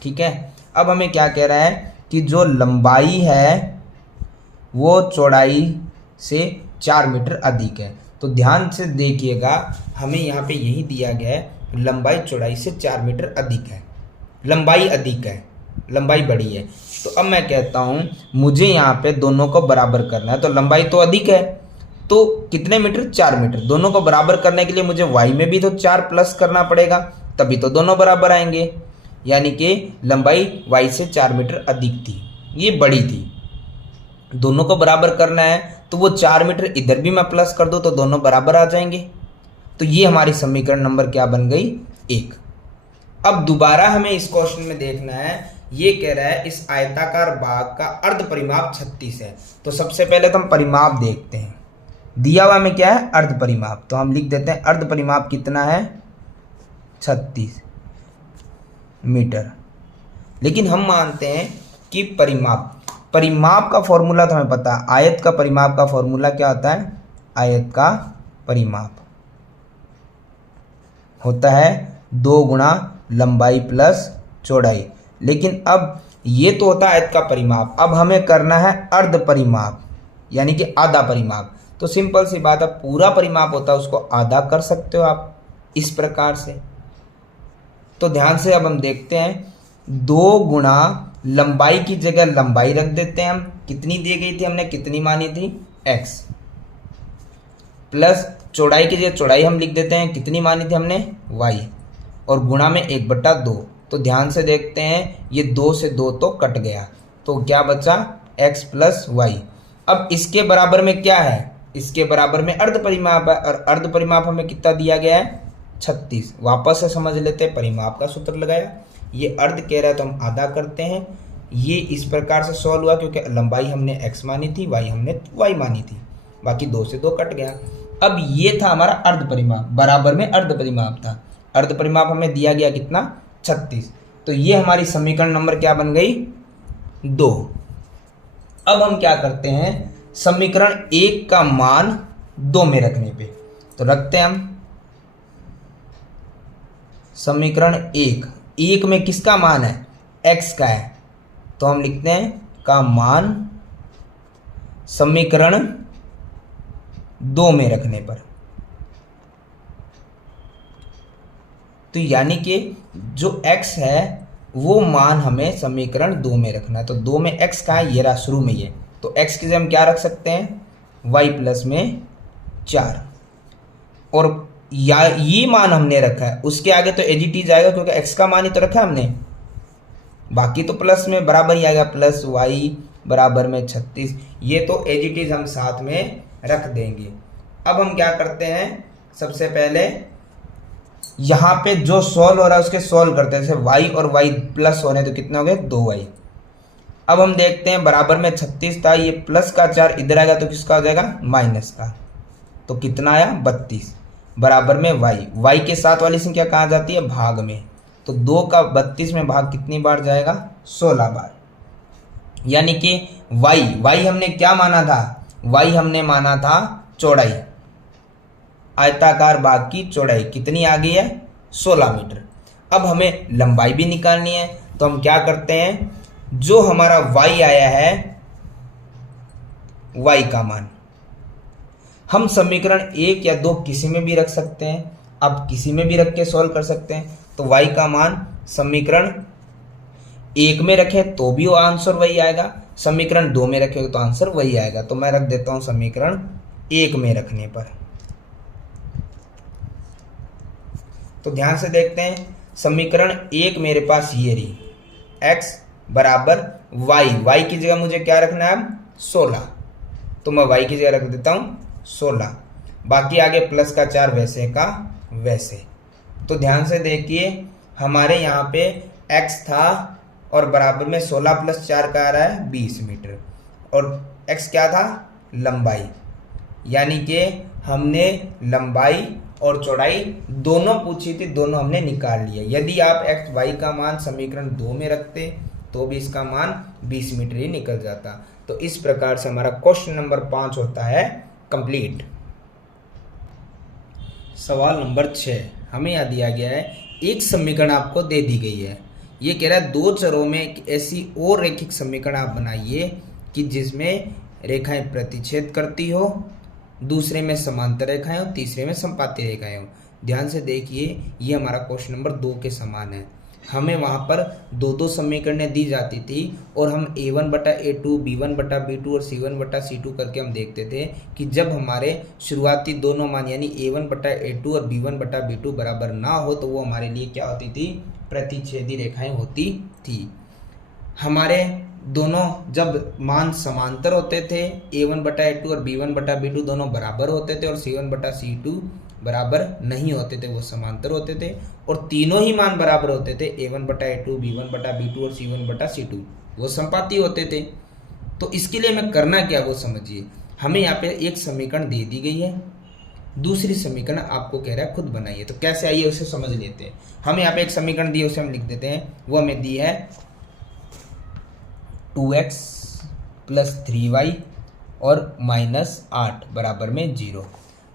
ठीक है। अब हमें क्या कह रहा है कि जो लंबाई है वो चौड़ाई से 4 मीटर अधिक है। तो ध्यान से देखिएगा, हमें यहाँ पे यही दिया गया है, लंबाई चौड़ाई से 4 मीटर अधिक है, लंबाई अधिक है, लंबाई बड़ी है। तो अब मैं कहता हूँ मुझे यहाँ पे दोनों को बराबर करना है। तो लंबाई तो अधिक है, तो कितने मीटर? 4 मीटर। दोनों को बराबर करने के लिए मुझे y में भी तो 4 प्लस करना पड़ेगा, तभी तो दोनों बराबर आएंगे। यानी कि लंबाई y से 4 मीटर अधिक थी, ये बड़ी थी। दोनों को बराबर करना है तो वो 4 मीटर इधर भी मैं प्लस कर दूँ तो दोनों बराबर आ जाएंगे। तो ये हमारी समीकरण नंबर क्या बन गई? 1। अब दोबारा हमें इस क्वेश्चन में देखना है, ये कह रहा है इस आयताकार बाग का अर्ध परिमाप 36 है। तो सबसे पहले तो हम परिमाप देखते हैं। दिया हुआ में क्या है? अर्ध परिमाप। तो हम लिख देते हैं अर्ध परिमाप कितना है? 36 मीटर। लेकिन हम मानते हैं कि परिमाप का फॉर्मूला तो हमें पता है। आयत का परिमाप का फॉर्मूला क्या होता है? आयत का परिमाप होता है 2 गुणा लंबाई प्लस चौड़ाई। लेकिन अब ये तो होता है आयत का परिमाप, अब हमें करना है अर्ध परिमाप, यानी कि आधा परिमाप। तो सिंपल सी बात है, पूरा परिमाप होता है उसको आधा कर सकते हो आप इस प्रकार से। तो ध्यान से अब हम देखते हैं, 2 गुणा लंबाई की जगह लंबाई रख देते हैं हम, कितनी दी गई थी हमने, कितनी मानी थी? x, प्लस चौड़ाई की जगह चौड़ाई हम लिख देते हैं, कितनी मानी थी हमने? y, और गुणा में 1/2। तो ध्यान से देखते हैं, ये 2 से 2 तो कट गया, तो क्या बचा? x plus y। अब इसके बराबर में क्या है? इसके बराबर में अर्ध परिमाप है, और अर्ध परिमाप हमें कितना दिया गया है? 36। वापस से समझ लेते हैं, परिमाप का सूत्र लगाया, ये अर्ध कह रहा है तो हम आधा करते हैं। ये इस प्रकार से सॉल्व हुआ क्योंकि लंबाई हमने x मानी थी, y हमने y मानी थी, बाकी 2 से 2 कट गया। अब ये था हमारा अर्ध परिमाप, बराबर में अर्ध परिमाप था। अर्ध परिमाप हमें दिया गया कितना? 36। तो ये हमारी समीकरण नंबर क्या बन गई? 2। अब हम क्या करते हैं, समीकरण 1 का मान 2 में रखने पे, तो रखते हैं हम समीकरण 1 में किसका मान है? x का है, तो हम लिखते हैं का मान समीकरण 2 में रखने पर। तो यानी कि जो x है वो मान हमें समीकरण 2 में रखना है। तो 2 में x का है, ये रहा शुरू में ये, तो x की जगह हम क्या रख सकते हैं? y प्लस में 4, और या ये मान हमने रखा है, उसके आगे तो एज इट इज आएगा क्योंकि x का मान ही तो रखा है हमने। बाकी तो प्लस में बराबर ही आएगा, प्लस वाई बराबर में 36। ये तो एज इट इज हम साथ में रख देंगे। अब हम क्या करते हैं, सबसे पहले यहाँ पे जो सॉल्व हो रहा है उसके सॉल्व करते हैं। जैसे y और y प्लस हो रहे हैं तो कितने हो गए, 2y। अब हम देखते हैं बराबर में 36 था, ये प्लस का 4 इधर आएगा तो किसका हो जाएगा, माइनस का। तो कितना आया, 32 बराबर में y के साथ वाली संख्या कहाँ जाती है, भाग में। तो 2 का 32 में भाग कितनी बार जाएगा, 16 बार। यानी कि y हमने क्या माना था, y हमने माना था चौड़ाई, आयताकार भाग की चौड़ाई कितनी आ गई है, 16 मीटर। अब हमें लंबाई भी निकालनी है, तो हम क्या करते हैं, जो हमारा y आया है, y का मान हम समीकरण 1 या 2 किसी में भी रख सकते हैं। अब किसी में भी रख के सॉल्व कर सकते हैं। तो y का मान समीकरण 1 में रखें तो भी वो आंसर वही आएगा, समीकरण 2 में रखेंगे तो आंसर वही आएगा। तो मैं रख देता हूं समीकरण 1 में रखने पर। तो ध्यान से देखते हैं, समीकरण 1 मेरे पास ये रही, x बराबर y की जगह मुझे क्या रखना है, 16। तो मैं y की जगह रख देता हूं 16, बाकी आगे प्लस का 4 वैसे का वैसे। तो ध्यान से देखिए, हमारे यहाँ पे x था और बराबर में 16 प्लस 4 का आ रहा है 20 मीटर, और x क्या था, लंबाई। यानी कि हमने लंबाई और चौड़ाई दोनों पूछी थी, दोनों हमने निकाल लिया। यदि आप x y का मान समीकरण 2 में रखते तो भी इसका मान 20 मीटर ही निकल जाता। तो इस प्रकार से हमारा क्वेश्चन नंबर 5 होता है कंप्लीट। सवाल नंबर 6 हमें यहाँ दिया गया है, एक समीकरण आपको दे दी गई है। ये कह रहा है 2 चरों में एक ऐसी और रैखिक समीकरण आप बनाइए कि जिसमें रेखाएं प्रतिच्छेद करती हो, दूसरे में समांतर रेखाएं हो, तीसरे में संपाती रेखाएं हो। ध्यान से देखिए, ये हमारा क्वेश्चन नंबर 2 के समान है। हमें वहाँ पर 2 संमीकरणें दी जाती थी और हम a1/a2, b1/b2 और c1/c2 करके हम देखते थे कि जब हमारे शुरुआती दोनों मान यानी a1/a2 और b1/b2 बराबर ना हो तो वो हमारे लिए क्या होती थी, प्रतिच्छेदी रेखाएं होती थी। हमारे दोनों जब मान समांतर होते थे, a1/a2 और b1/b2 दोनों बराबर होते थे और c1/c2 बराबर नहीं होते थे, वो समांतर होते थे, और तीनों ही मान बराबर होते थे, a1/a2, b1/b2 और c1/c2 वो संपाती होते थे। तो इसके लिए हमें करना क्या, वो समझिए। हमें यहाँ पे एक समीकरण दे दी गई है, दूसरी समीकरण आपको कह रहा है खुद बनाइए। तो कैसे, आइए उसे समझ लेते हैं। हमें यहाँ पे एक समीकरण दी है, उसे हम लिख देते हैं। वो हमें दी है 2x + 3y और -8 बराबर में 0।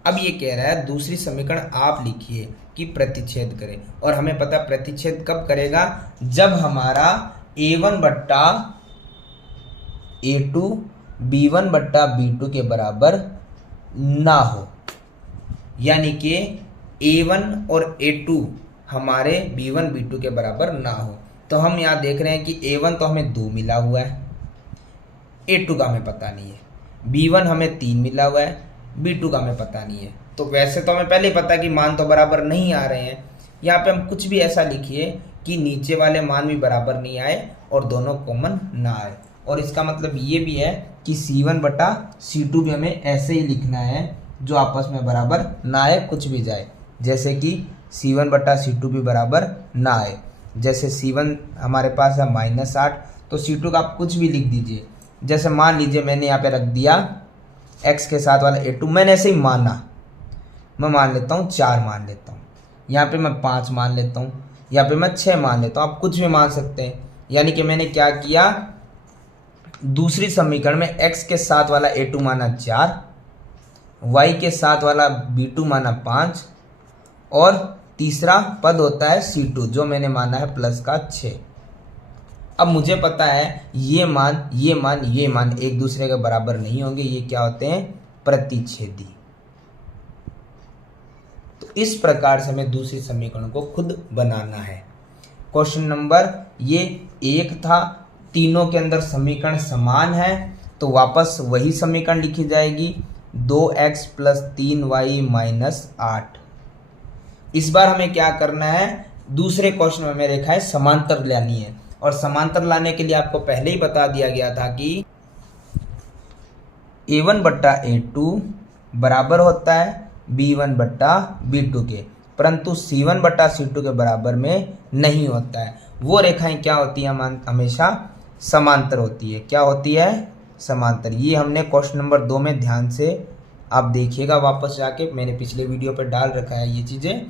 अब ये कह रहा है दूसरी समीकरण आप लिखिए कि प्रतिच्छेद करें, और हमें पता प्रतिच्छेद कब करेगा, जब हमारा a1/a2 b1/b2 के बराबर ना हो। यानी कि a1 और a2 हमारे b1 b2 के बराबर ना हो। तो हम यहाँ देख रहे हैं कि a1 तो हमें 2 मिला हुआ है, a2 का हमें पता नहीं है, b1 हमें 3 मिला हुआ है, b2 का हमें पता नहीं है। तो वैसे तो हमें पहले ही पता कि मान तो बराबर नहीं आ रहे हैं। यहाँ पे हम कुछ भी ऐसा लिखिए कि नीचे वाले मान भी बराबर नहीं आए और दोनों कॉमन ना आए। और इसका मतलब ये भी है कि c1/c2 भी हमें ऐसे ही लिखना है, जो आपस में बराबर ना आए, कुछ भी जाए। जैसे कि c1/c2 भी बराबर ना आए। जैसे c1 हमारे पास है -8, तो c2 का आप कुछ भी लिख दीजिए। जैसे मान लीजिए मैंने यहाँ पे रख दिया x के साथ वाला a2, मैंने ऐसे ही माना, मैं मान लेता हूँ 4 मान लेता हूँ, यहाँ पे मैं 5 मान लेता हूँ, यहाँ पे मैं 6 मान लेता हूँ। आप कुछ भी मान सकते हैं। यानी कि मैंने क्या किया, दूसरी समीकरण में x के साथ वाला a2 माना 4, y के साथ वाला b2 माना 5, और तीसरा पद होता है c2 जो मैंने माना है +6। अब मुझे पता है ये मान ये मान ये मान एक दूसरे के बराबर नहीं होंगे, ये क्या होते हैं, प्रतिच्छेदी। तो इस प्रकार से हमें दूसरी समीकरण को खुद बनाना है। क्वेश्चन नंबर ये 1 था, तीनों के अंदर समीकरण समान है, तो वापस वही समीकरण लिखी जाएगी, 2x + 3y - 8। इस बार हमें क्या करना है, दूसरे क्वेश्चन में हमें रेखाएं समांतर लेनी है, और समांतर लाने के लिए आपको पहले ही बता दिया गया था कि A1 बट्टा A2 बराबर होता है B1 बट्टा B2 के, परंतु C1 बट्टा C2 के बराबर में नहीं होता है। वो रेखाएं क्या होती हैं, हमेशा समांतर होती है। क्या होती है, समांतर। ये हमने क्वेश्चन नंबर 2 में ध्यान से आप देखिएगा, वापस जाके मैंने पिछले वीडियो पर डाल रखा है ये चीज़ें।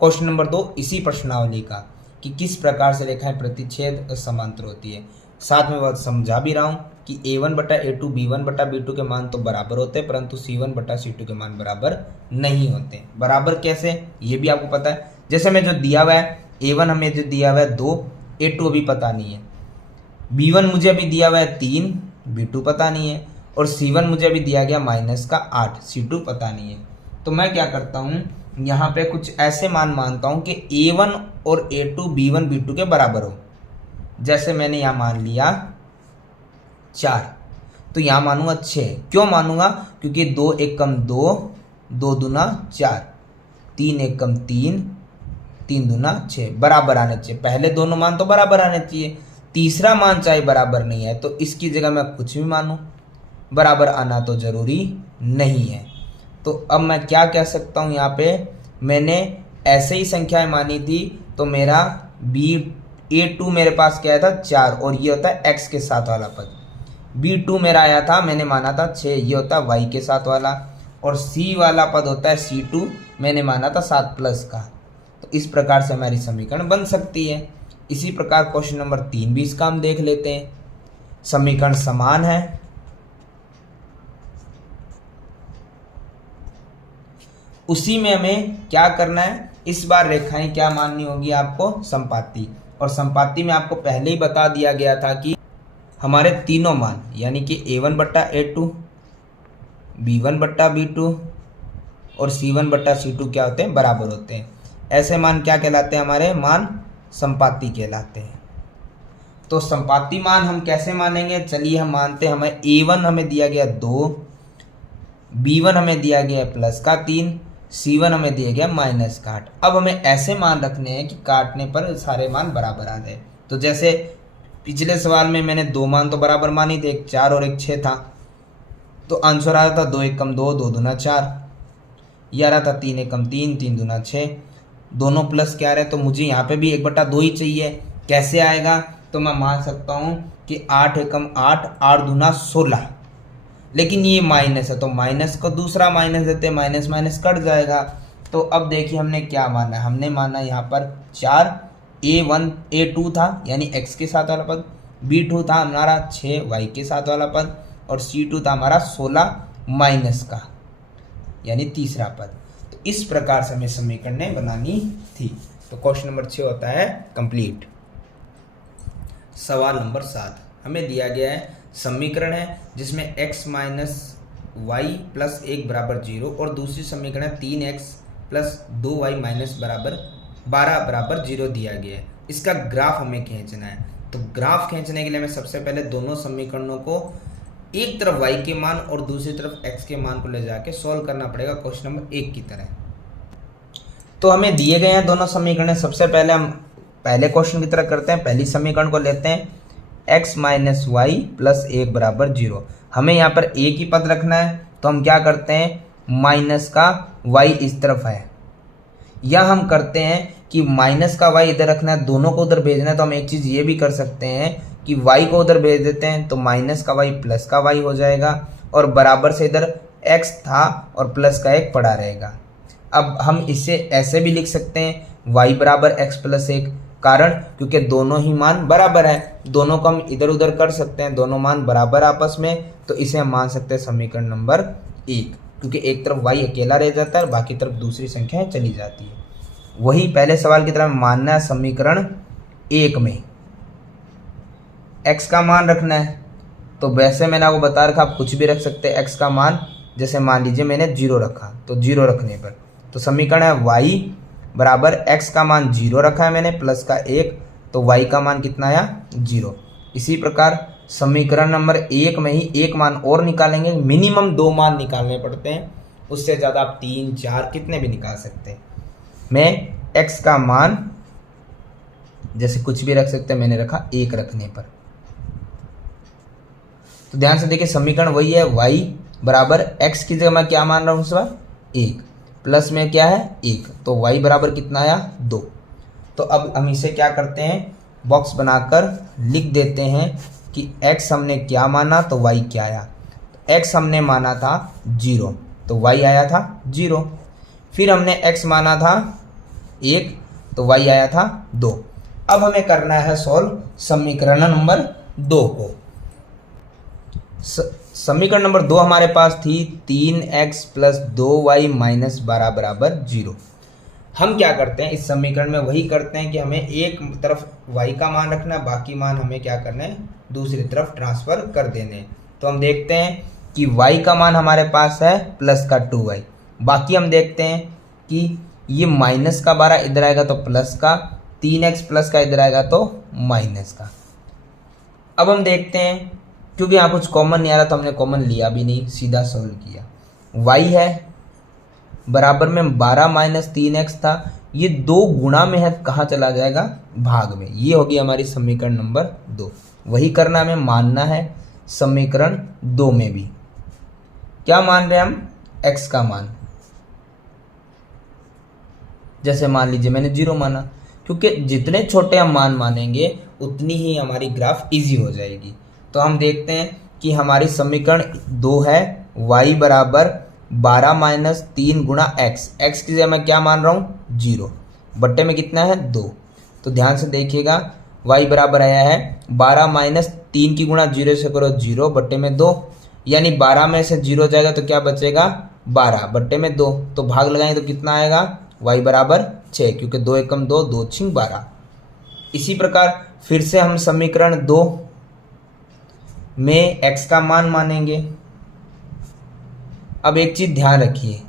क्वेश्चन नंबर 2 इसी प्रश्नावली का, कि किस प्रकार से रेखाएं प्रतिच्छेद समांतर होती है। साथ में बात समझा भी रहा हूँ कि A1 बटा A2 B1 बटा B2 के मान तो बराबर होते हैं, परंतु C1 बटा C2 के मान बराबर नहीं होते। बराबर कैसे, ये भी आपको पता है। जैसे हमें जो दिया हुआ है A1 हमें जो दिया हुआ है 2, A2 अभी पता नहीं है, B1 मुझे अभी दिया हुआ है 3, B2 पता नहीं है, और C1 मुझे अभी दिया गया -8, C2 पता नहीं है। तो मैं क्या करता हूँ, यहाँ पे कुछ ऐसे मान मानता हूँ कि A1 और A2 B1 B2 के बराबर हो। जैसे मैंने यहाँ मान लिया 4, तो यहाँ मानूंगा 6। क्यों मानूंगा, क्योंकि 2 एकम 2, 2 दूना 4, 3 एकम 3, 3 दूना 6, बराबर आने चाहिए। पहले दोनों मान तो बराबर आने चाहिए, तीसरा मान चाहे बराबर नहीं है तो इसकी जगह मैं कुछ भी मानूं, बराबर आना तो जरूरी नहीं है। तो अब मैं क्या कह सकता हूँ, यहाँ पे मैंने ऐसे ही संख्याएं मानी थी, तो मेरा A2 मेरे पास क्या था 4, और ये होता है x के साथ वाला पद। B2 मेरा आया था, मैंने माना था 6, ये होता है y के साथ वाला, और C वाला पद होता है C2, मैंने माना था 7 प्लस का। तो इस प्रकार से हमारी समीकरण बन सकती है। इसी प्रकार क्वेश्चन नंबर 3 भी इसका हम देख लेते हैं। समीकरण समान है, उसी में हमें क्या करना है, इस बार रेखाएं क्या माननी होगी आपको, संपाती। और संपाती में आपको पहले ही बता दिया गया था कि हमारे तीनों मान यानी कि A1 बट्टा A2, B1 बट्टा B2 और C1 बट्टा C2 क्या होते हैं, बराबर होते हैं। ऐसे मान क्या कहलाते हैं, हमारे मान संपाती कहलाते हैं। तो संपाती मान हम कैसे मानेंगे, चलिए हम मानते हैं हमें A1 हमें दिया गया 2, B1 हमें दिया गया +3, C1 हमें दिया गया -8। अब हमें ऐसे मान रखने हैं कि काटने पर सारे मान बराबर आ जाए। तो जैसे पिछले सवाल में मैंने 2 मान तो बराबर मानी थे, एक 4 और एक 6 था, तो आंसर आ रहा था 2 एकम 2, 2 दूना 4। ये आ रहा था 3 एकम 3, 3 दूना 6, दोनों प्लस क्या रहे, तो मुझे यहाँ पे भी 1/2 ही चाहिए। कैसे आएगा, तो मैं मान सकता हूँ कि 8 एकम 8, 8 दूना 16, लेकिन ये माइनस है तो माइनस को दूसरा माइनस देते, माइनस माइनस कट जाएगा। तो अब देखिए हमने क्या माना, हमने माना यहाँ पर 4, A2 था यानी x के साथ वाला पद, B2 था हमारा 6 y के साथ वाला पद, और C2 था हमारा 16 माइनस का यानी तीसरा पद। तो इस प्रकार से हमें समीकरण बनानी थी। तो क्वेश्चन नंबर 6 होता है कंप्लीट। सवाल नंबर 7 हमें दिया गया है, समीकरण है जिसमें x माइनस वाई प्लस 1 बराबर 0 और दूसरी समीकरण है 3x प्लस 2y माइनस बराबर 12 बराबर 0 दिया गया है। इसका ग्राफ हमें खींचना है। तो ग्राफ खींचने के लिए हमें सबसे पहले दोनों समीकरणों को एक तरफ y के मान और दूसरी तरफ x के मान को ले जाके सॉल्व करना पड़ेगा क्वेश्चन नंबर 1 की तरह। तो हमें दिए गए हैं दोनों समीकरण। सबसे पहले हम पहले क्वेश्चन की तरह करते हैं, पहली समीकरण को लेते हैं x माइनस वाई प्लस 1 बराबर 0। हमें यहाँ पर एक ही पद रखना है, तो हम क्या करते हैं, माइनस का y इस तरफ है, या हम करते हैं कि माइनस का y इधर रखना है, दोनों को उधर भेजना है। तो हम एक चीज़ ये भी कर सकते हैं कि y को उधर भेज देते हैं, तो माइनस का y प्लस का y हो जाएगा, और बराबर से इधर x था और प्लस का 1 पड़ा रहेगा। अब हम इसे ऐसे भी लिख सकते हैं y बराबर x प्लस 1, कारण क्योंकि दोनों ही मान बराबर है, दोनों को हम इधर उधर कर सकते हैं, दोनों मान बराबर आपस में, तो इसे हम मान सकते हैं समीकरण नंबर 1, क्योंकि एक तरफ y अकेला रह जाता है और बाकी तरफ दूसरी संख्याएं चली जाती है। वही पहले सवाल की तरह मानना है समीकरण 1 में x का मान रखना है। तो वैसे मैंने आपको बता रखा, आप कुछ भी रख सकते हैं x का मान, जैसे मान लीजिए मैंने 0 रखा, तो 0 रखने पर तो समीकरण है y बराबर x का मान 0 रखा है मैंने प्लस का 1, तो y का मान कितना आया 0। इसी प्रकार समीकरण नंबर 1 में ही एक मान और निकालेंगे, मिनिमम 2 मान निकालने पड़ते हैं, उससे ज़्यादा आप 3 4 कितने भी निकाल सकते हैं। मैं x का मान जैसे कुछ भी रख सकते हैं, मैंने रखा 1 रखने पर। तो ध्यान से देखिए समीकरण वही है, y बराबर x की जगह मैं क्या मान रहा हूँ इस बार 1, प्लस में क्या है 1, तो y बराबर कितना आया 2। तो अब हम इसे क्या करते हैं, बॉक्स बनाकर लिख देते हैं कि x हमने क्या माना तो y क्या आया। x हमने माना था 0 तो y आया था 0, फिर हमने x माना था 1 तो y आया था 2। अब हमें करना है सॉल्व समीकरण नंबर 2 को। समीकरण नंबर 2 हमारे पास थी 3x प्लस 2y माइनस 12 बराबर 0। हम क्या करते हैं इस समीकरण में, वही करते हैं कि हमें एक तरफ y का मान रखना है, बाकी मान हमें क्या करना है दूसरी तरफ ट्रांसफर कर देने। तो हम देखते हैं कि y का मान हमारे पास है प्लस का 2y, बाकी हम देखते हैं कि ये माइनस का 12 इधर आएगा तो प्लस का, 3x प्लस का इधर आएगा तो माइनस का। अब हम देखते हैं, क्योंकि यहाँ कुछ कॉमन नहीं आ रहा तो हमने कॉमन लिया भी नहीं, सीधा सोल्व किया। y है बराबर में 12 माइनस 3x था, ये 2 गुणा में है, कहाँ चला जाएगा भाग में। ये होगी हमारी समीकरण नंबर 2। वही करना हमें, मानना है समीकरण 2 में भी। क्या मान रहे हैं हम, x का मान। जैसे मान लीजिए मैंने 0 माना, क्योंकि जितने छोटे हम मान मानेंगे उतनी ही हमारी ग्राफ इजी हो जाएगी। तो हम देखते हैं कि हमारी समीकरण 2 है y बराबर 12 माइनस 3 गुणा x की जगह मैं क्या मान रहा हूँ 0, बट्टे में कितना है 2। तो ध्यान से देखिएगा y बराबर आया है 12 माइनस 3 की गुणा 0 से करो 0 बट्टे में 2, यानी 12 में से 0 जाएगा तो क्या बचेगा 12 बट्टे में 2। तो भाग लगाएंगे तो कितना आएगा y बराबर 6, क्योंकि 2 एकम 2, 2 छिंग 12। इसी प्रकार फिर से हम समीकरण 2 में x का मान मानेंगे। अब एक चीज़ ध्यान रखिए,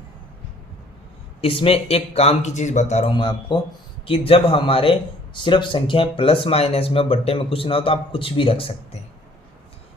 इसमें एक काम की चीज़ बता रहा हूँ मैं आपको कि जब हमारे सिर्फ संख्याएं प्लस माइनस में बट्टे में कुछ ना हो तो आप कुछ भी रख सकते हैं।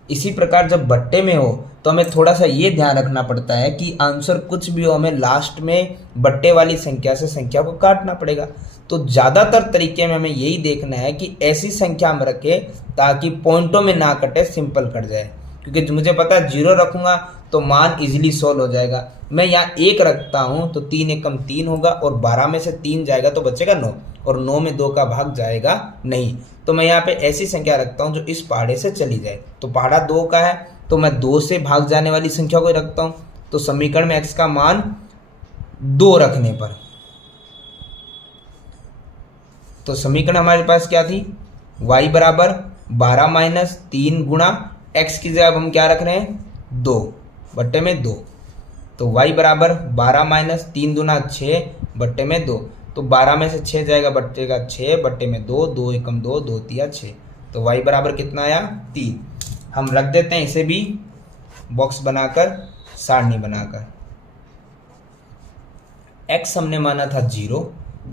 इसी प्रकार जब बट्टे में हो तो हमें थोड़ा सा ये ध्यान रखना पड़ता है कि आंसर कुछ भी हो, हमें लास्ट में बट्टे वाली संख्या से संख्या को काटना पड़ेगा। तो ज़्यादातर तरीके में हमें यही देखना है कि ऐसी संख्या हम रखें ताकि पॉइंटों में ना कटे, सिंपल कट जाए। क्योंकि मुझे पता है 0 रखूँगा तो मान इजीली सॉल्व हो जाएगा। मैं यहाँ 1 रखता हूँ तो 3 एकम 3 होगा और 12 में से 3 जाएगा तो बचेगा 9, और 9 में 2 का भाग जाएगा नहीं। तो मैं यहाँ पे ऐसी संख्या रखता हूँ जो इस पहाड़े से चली जाए। तो पहाड़ा 2 का है तो मैं 2 से भाग जाने वाली संख्या को रखता हूँ। तो समीकरण में x का मान 2 रखने पर, तो समीकरण हमारे पास क्या थी, y बराबर 12 माइनस 3 गुणा x की जगह हम क्या रख रहे हैं 2 बट्टे में 2। तो y बराबर 12 माइनस 3 दुना 6 बट्टे में 2। तो 12 में से 6 जाएगा बट्टे का 6 बट्टे में 2, 2 एकम 2, 2 तिया 6। तो y बराबर कितना आया 3। हम रख देते हैं इसे भी बॉक्स बनाकर, सारणी बनाकर। x हमने माना था 0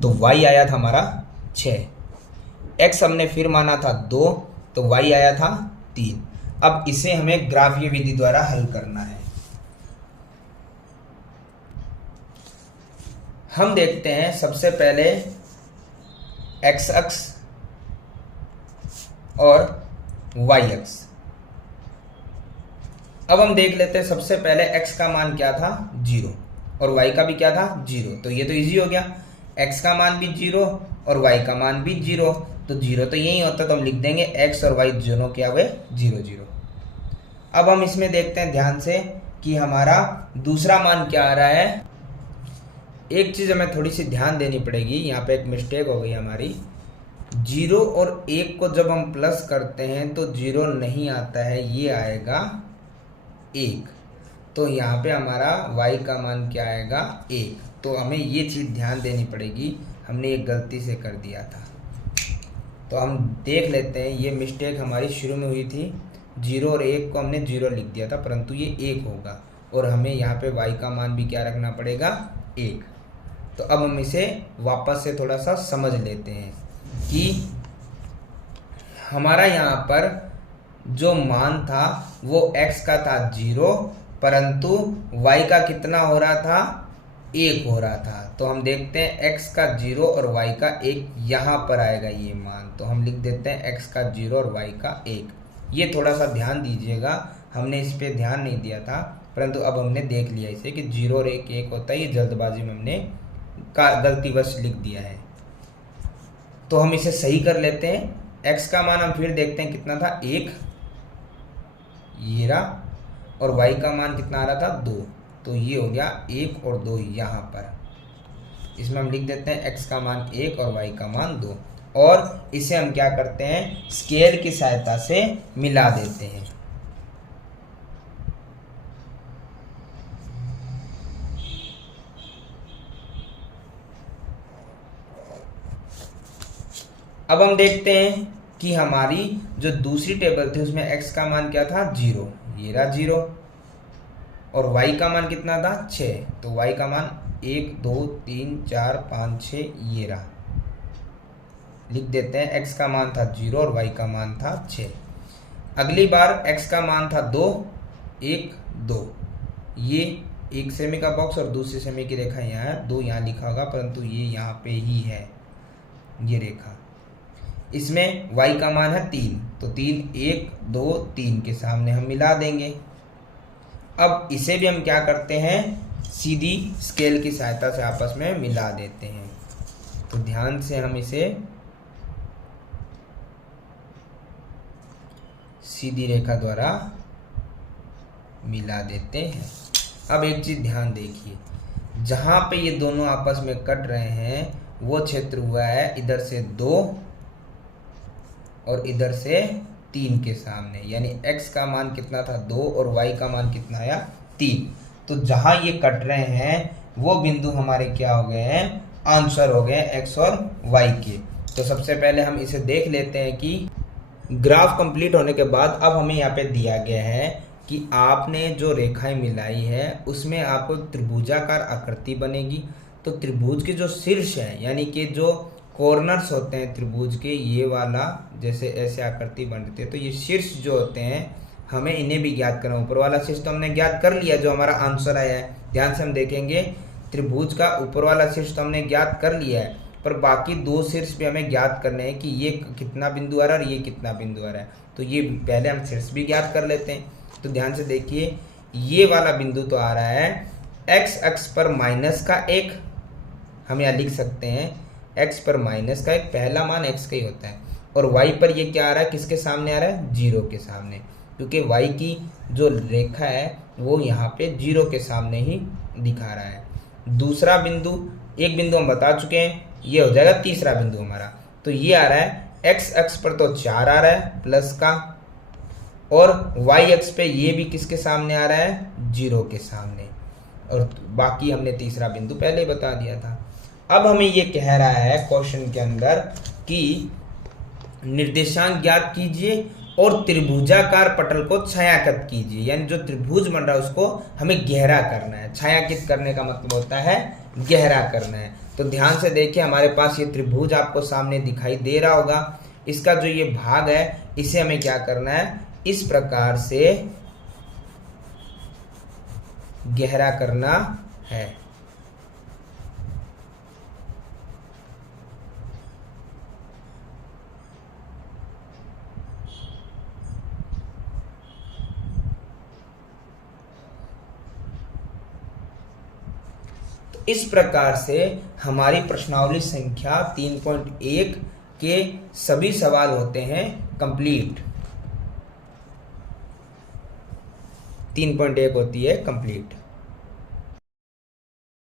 तो y आया था हमारा 6, x हमने फिर माना था 2 तो y आया था 3। अब इसे हमें ग्राफीय विधि द्वारा हल करना है। हम देखते हैं सबसे पहले x अक्ष और y अक्ष। अब हम देख लेते हैं सबसे पहले x का मान क्या था 0 और y का भी क्या था 0। तो ये तो इजी हो गया, x का मान भी 0 और y का मान भी 0। तो 0 तो यही होता है, तो हम लिख देंगे x और y दोनों क्या हुए 0 0। अब हम इसमें देखते हैं ध्यान से कि हमारा दूसरा मान क्या आ रहा है। एक चीज़ हमें थोड़ी सी ध्यान देनी पड़ेगी, यहाँ पे एक मिस्टेक हो गई हमारी। 0 और 1 को जब हम प्लस करते हैं तो 0 नहीं आता है, ये आएगा 1। तो यहाँ पे हमारा y का मान क्या आएगा 1। तो हमें ये चीज़ ध्यान देनी पड़ेगी, हमने एक गलती से कर दिया था। तो हम देख लेते हैं, ये मिस्टेक हमारी शुरू में हुई थी। 0 और 1 को हमने 0 लिख दिया था, परंतु ये 1 होगा और हमें यहाँ पे y का मान भी क्या रखना पड़ेगा 1। तो अब हम इसे वापस से थोड़ा सा समझ लेते हैं कि हमारा यहाँ पर जो मान था वो x का था 0, परंतु y का कितना हो रहा था 1 हो रहा था। तो हम देखते हैं x का 0 और y का 1 यहाँ पर आएगा ये मान, तो हम लिख देते हैं x का 0 और y का 1। ये थोड़ा सा ध्यान दीजिएगा, हमने इस पे ध्यान नहीं दिया था, परंतु अब हमने देख लिया इसे कि 0 और 1 1 होता है। ये जल्दबाजी में हमने गलतीवश लिख दिया है, तो हम इसे सही कर लेते हैं। x का मान हम फिर देखते हैं कितना था, 1 ये रहा, और y का मान कितना आ रहा था, 2। तो ये हो गया 1 और 2 यहाँ पर। इसमें हम लिख देते हैं x का मान 1 और y का मान 2, और इसे हम क्या करते हैं, स्केल की सहायता से मिला देते हैं। अब हम देखते हैं कि हमारी जो दूसरी टेबल थी उसमें x का मान क्या था, 0, ये रहा 0, और y का मान कितना था, 6। तो y का मान 1 2 3 4 5 6 ये रहा, लिख देते हैं। x का मान था 0 और y का मान था 6। अगली बार x का मान था 2 1 2, ये एक सेमी का बॉक्स और दूसरी सेमी की रेखा यहाँ है, 2 यहाँ लिखा होगा, परंतु ये यहाँ पे ही है ये रेखा। इसमें y का मान है 3, तो 3 1 2 3 के सामने हम मिला देंगे। अब इसे भी हम क्या करते हैं, सीधी स्केल की सहायता से आपस में मिला देते हैं। तो ध्यान से हम इसे सीधी रेखा द्वारा मिला देते हैं। अब एक चीज ध्यान देखिए, जहां पे ये दोनों आपस में कट रहे हैं वो क्षेत्र हुआ है इधर से 2 और इधर से 3 के सामने, यानी x का मान कितना था, 2, और y का मान कितना आया, 3। तो जहां ये कट रहे हैं वो बिंदु हमारे क्या हो गए हैं, आंसर हो गए x और y के। तो सबसे पहले हम इसे देख लेते हैं कि ग्राफ कंप्लीट होने के बाद अब हमें यहाँ पे दिया गया है कि आपने जो रेखाएं मिलाई है उसमें आपको एक त्रिभुजाकार आकृति बनेगी। तो त्रिभुज के जो शीर्ष है, यानी कि जो कॉर्नर्स होते हैं त्रिभुज के, ये वाला जैसे ऐसे आकृति बनती है, तो ये शीर्ष जो होते हैं हमें इन्हें भी ज्ञात करना। ऊपर वाला शीर्ष तो हमने ज्ञात कर लिया जो हमारा आंसर आया है, ध्यान से हम देखेंगे त्रिभुज का ऊपर वाला शीर्ष तो हमने ज्ञात कर लिया है, पर बाकी 2 शीर्ष भी हमें ज्ञात करने हैं कि ये कितना बिंदु आ रहा है और ये कितना बिंदु आ रहा है। तो ये पहले हम शीर्ष भी ज्ञात कर लेते हैं। तो ध्यान से देखिए, ये वाला बिंदु तो आ रहा है x अक्ष पर -1, हम यहाँ लिख सकते हैं x पर -1, पहला मान x का ही होता है, और y पर ये क्या आ रहा है, किसके सामने आ रहा है, 0 के सामने, क्योंकि y की जो रेखा है वो यहाँ पे 0 के सामने ही दिखा रहा है। दूसरा बिंदु, एक बिंदु हम बता चुके हैं, ये हो जाएगा तीसरा बिंदु हमारा। तो ये आ रहा है x अक्ष पर तो 4 आ रहा है प्लस का, और y अक्ष पे ये भी किसके सामने आ रहा है, 0 के सामने, और बाकी हमने तीसरा बिंदु पहले ही बता दिया था। अब हमें ये कह रहा है क्वेश्चन के अंदर कि निर्देशांक ज्ञात कीजिए और त्रिभुजाकार पटल को छायांकित कीजिए, यानी जो त्रिभुज बन रहा है उसको हमें गहरा करना है। छायांकित करने का मतलब होता है गहरा करना है। तो ध्यान से देखिए, हमारे पास ये त्रिभुज आपको सामने दिखाई दे रहा होगा, इसका जो ये भाग है इसे हमें क्या करना है, इस प्रकार से गहरा करना है। इस प्रकार से हमारी प्रश्नावली संख्या 3.1 के सभी सवाल होते हैं कंप्लीट। 3.1 होती है कंप्लीट।